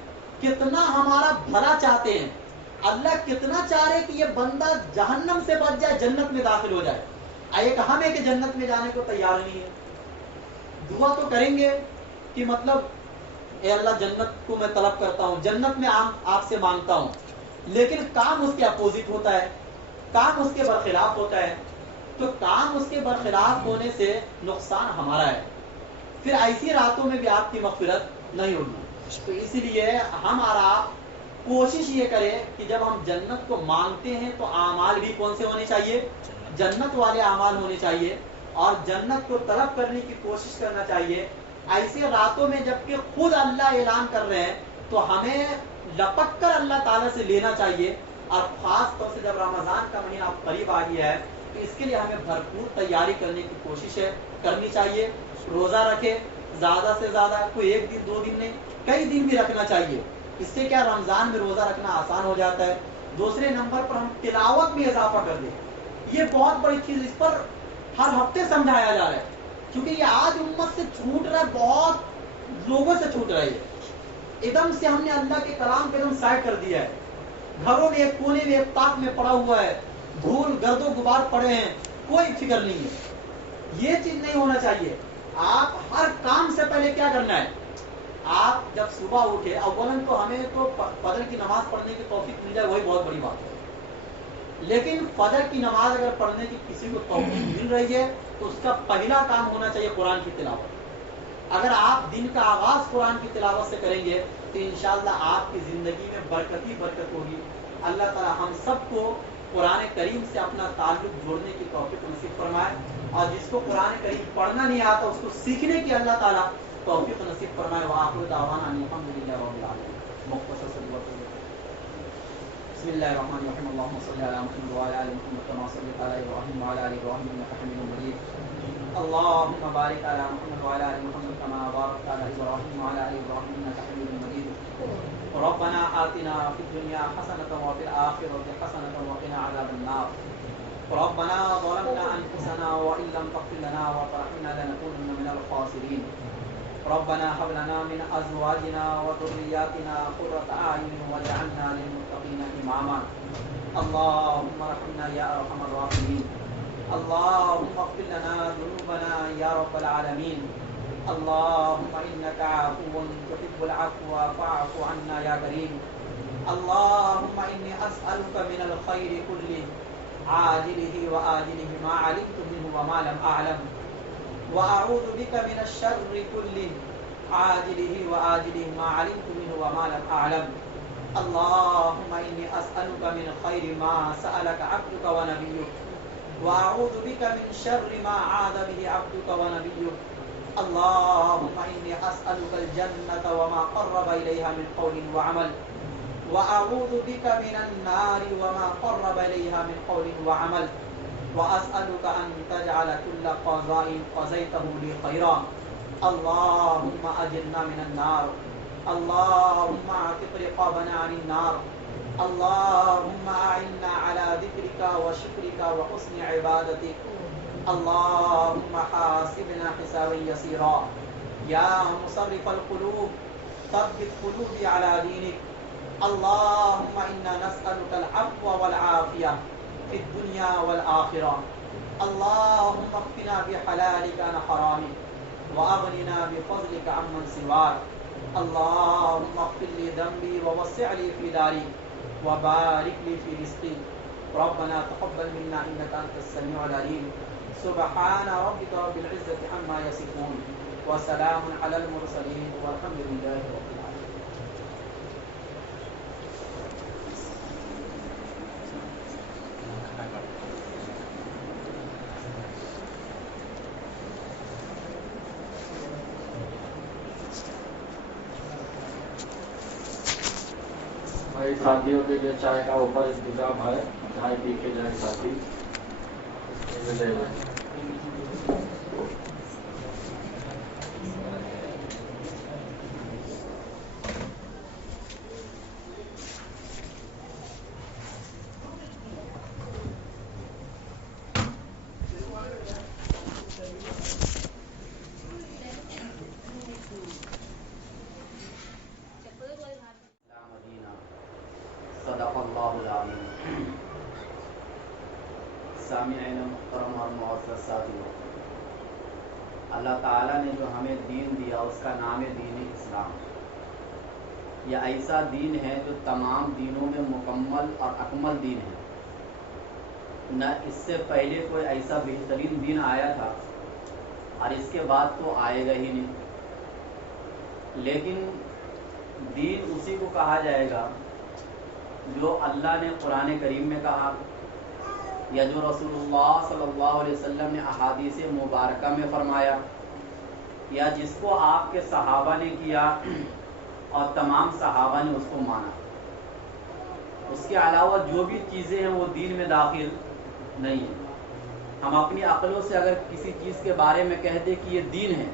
کتنا ہمارا بھلا چاہتے ہیں. اللہ کتنا چاہ رہے کہ یہ بندہ جہنم سے بچ جائے, جنت میں داخل ہو جائے. ایک ہم ہے کہ جنت میں جانے کو تیار نہیں ہے. دعا تو کریں گے کہ مطلب اے اللہ جنت کو میں طلب کرتا ہوں, جنت میں آپ سے مانگتا ہوں, لیکن کام اس کے اپوزٹ ہوتا ہے, کام اس کے برخلاف ہوتا ہے. تو کام اس کے برخلاف ہونے سے نقصان ہمارا ہے. پھر ایسی راتوں میں بھی آپ کی مغفرت نہیں ہوگی. تو اس لیے ہم اور آپ کوشش یہ کریں کہ جب ہم جنت کو مانگتے ہیں تو اعمال بھی کون سے ہونے چاہیے, جنت والے اعمال ہونے چاہیے, اور جنت کو طلب کرنے کی کوشش کرنا چاہیے. ایسے راتوں میں جبکہ خود اللہ اعلان کر رہے ہیں تو ہمیں لپک کر اللہ تعالیٰ سے لینا چاہیے. اور خاص طور سے جب رمضان کا مہینہ قریب آ گیا ہے تو اس کے لیے ہمیں بھرپور تیاری کرنے کی کوشش کرنی چاہیے. روزہ رکھے زیادہ سے زیادہ, کوئی ایک دن 2 دن نہیں, کئی دن بھی رکھنا چاہیے. اس سے کیا رمضان میں روزہ رکھنا آسان ہو جاتا ہے. دوسرے نمبر پر ہم تلاوت میں اضافہ کر دیں, یہ بہت بڑی چیز, اس پر ہر ہفتے سمجھایا جا رہا ہے, کیونکہ یہ آج امت سے چھوٹ رہا ہے, بہت لوگوں سے چھوٹ رہا ہے. ایک دم سے ہم نے اللہ کے کلام کو ایک دم سائڈ کر دیا ہے. گھروں میں ایک کونے میں ایک طاق میں پڑا ہوا ہے, دھول گرد و غبار پڑے ہیں, کوئی فکر نہیں ہے. یہ چیز نہیں ہونا چاہیے. آپ ہر کام سے پہلے کیا کرنا ہے, آپ جب صبح اٹھے, اولاً تو ہمیں تو فجر کی نماز پڑھنے کی توفیق مل جائے وہی بہت بڑی بات ہے. لیکن فجر کی نماز اگر پڑھنے کی کسی کو توفیق مل رہی ہے تو اس کا پہلا کام ہونا چاہیے قرآن کی تلاوت. اگر آپ دن کا آغاز قرآن کی تلاوت سے کریں گے تو انشاءاللہ آپ کی زندگی میں برکت ہی برکت ہوگی. اللہ تعالی ہم سب کو قرآن کریم سے اپنا تعلق جوڑنے کی توفیق نصیب فرمائے, اور جس کو قرآن کریم پڑھنا نہیں آتا اس کو سیکھنے کی اللہ تعالیٰ توفیق نصیب فرمائے. وآخر دعوانا ان الحمدللہ رب العالمین. مختصر سے دعا کریں. بسم اللہ الرحمن الرحیم. اللهم صل علی محمد وعلى آل محمد كما صليت على ابراہیم وعلى آل ابراہیم انك حمید مجید. اللهم بارك على محمد وعلى آل محمد كما باركت على ابراہیم وعلى آل ابراہیم انك حمید مجید. ربنا آتنا في الدنيا حسنة وفي الآخرة حسنة وقنا عذاب النار. ربنا ظلمنا أنفسنا وإن لم تغفر لنا وترحمنا لنكونن من الخاسرين. ربنا هب لنا من أزواجنا وذرياتنا قرة أعين واجعلنا للمتقين إماما. اللهم ارحمنا يا أرحم الراحمين. اللهم اغفر لنا ذنوبنا يا رب العالمين. اللهم إنك عفو تحب العفو فاعف عنا يا كريم. اللهم إني أسألك من الخير كله عاجله وآجله ما علمت منه وما لم أعلم, وأعوذ بك من الشر كله عاجله وآجله ما علمت منه وما لم أعلم. اللهم إني أسألك من خير ما سألك عبدك ونبيك, وأعوذ بك من شر ما عاد به عبدك ونبيك. اللهم إني أسألك الجنة وما قرب إليها من قول وعمل, وأعوذ بك من النار وما قرب إليها من قول وعمل. وأسألك أن تجعل كل قضاء قضيته لي خيرا. اللهم أجرنا من النار. اللهم اعتق رقابنا عن النار. اللهم أعنا على ذكرك وشكرك وحسن عبادتك. اللهم حاسبنا حسابا يسيرا. يا مصرف القلوب ثبت قلوبي على دينك. اللهم إنا نسألك العفو والعافية في الدنيا والآخرة. اللهم اكفنا بحلالك عن حرامك وأغننا بفضلك عمن سواك. اللهم اغفر لي ذنبي ووسع لي في داري وبارك لي في رزقي. ربنا تقبل منا إنك أنت السميع العليم. سبحان ربك رب العزة عما يصفون وسلام على المرسلين والحمد لله رب العالمين. بھائی ساتھیوں کے لیے چائے کا اوپر انتظام ہے, چائے پی کے جائے ساتھی. العالمین۔ سامعین محترم اور معزز ساتھیو، اللہ تعالیٰ نے جو ہمیں دین دیا اس کا نام ہے دین اسلام۔ یہ ایسا دین ہے جو تمام دینوں میں مکمل اور اکمل دین ہے۔ نہ اس سے پہلے کوئی ایسا بہترین دین آیا تھا اور اس کے بعد تو آئے گا ہی نہیں۔ لیکن دین اسی کو کہا جائے گا جو اللہ نے قرآن کریم میں کہا یا جو رسول اللہ صلی اللہ علیہ وسلم نے احادیث مبارکہ میں فرمایا یا جس کو آپ کے صحابہ نے کیا اور تمام صحابہ نے اس کو مانا۔ اس کے علاوہ جو بھی چیزیں ہیں وہ دین میں داخل نہیں ہیں۔ ہم اپنی عقلوں سے اگر کسی چیز کے بارے میں کہتے کہ یہ دین ہے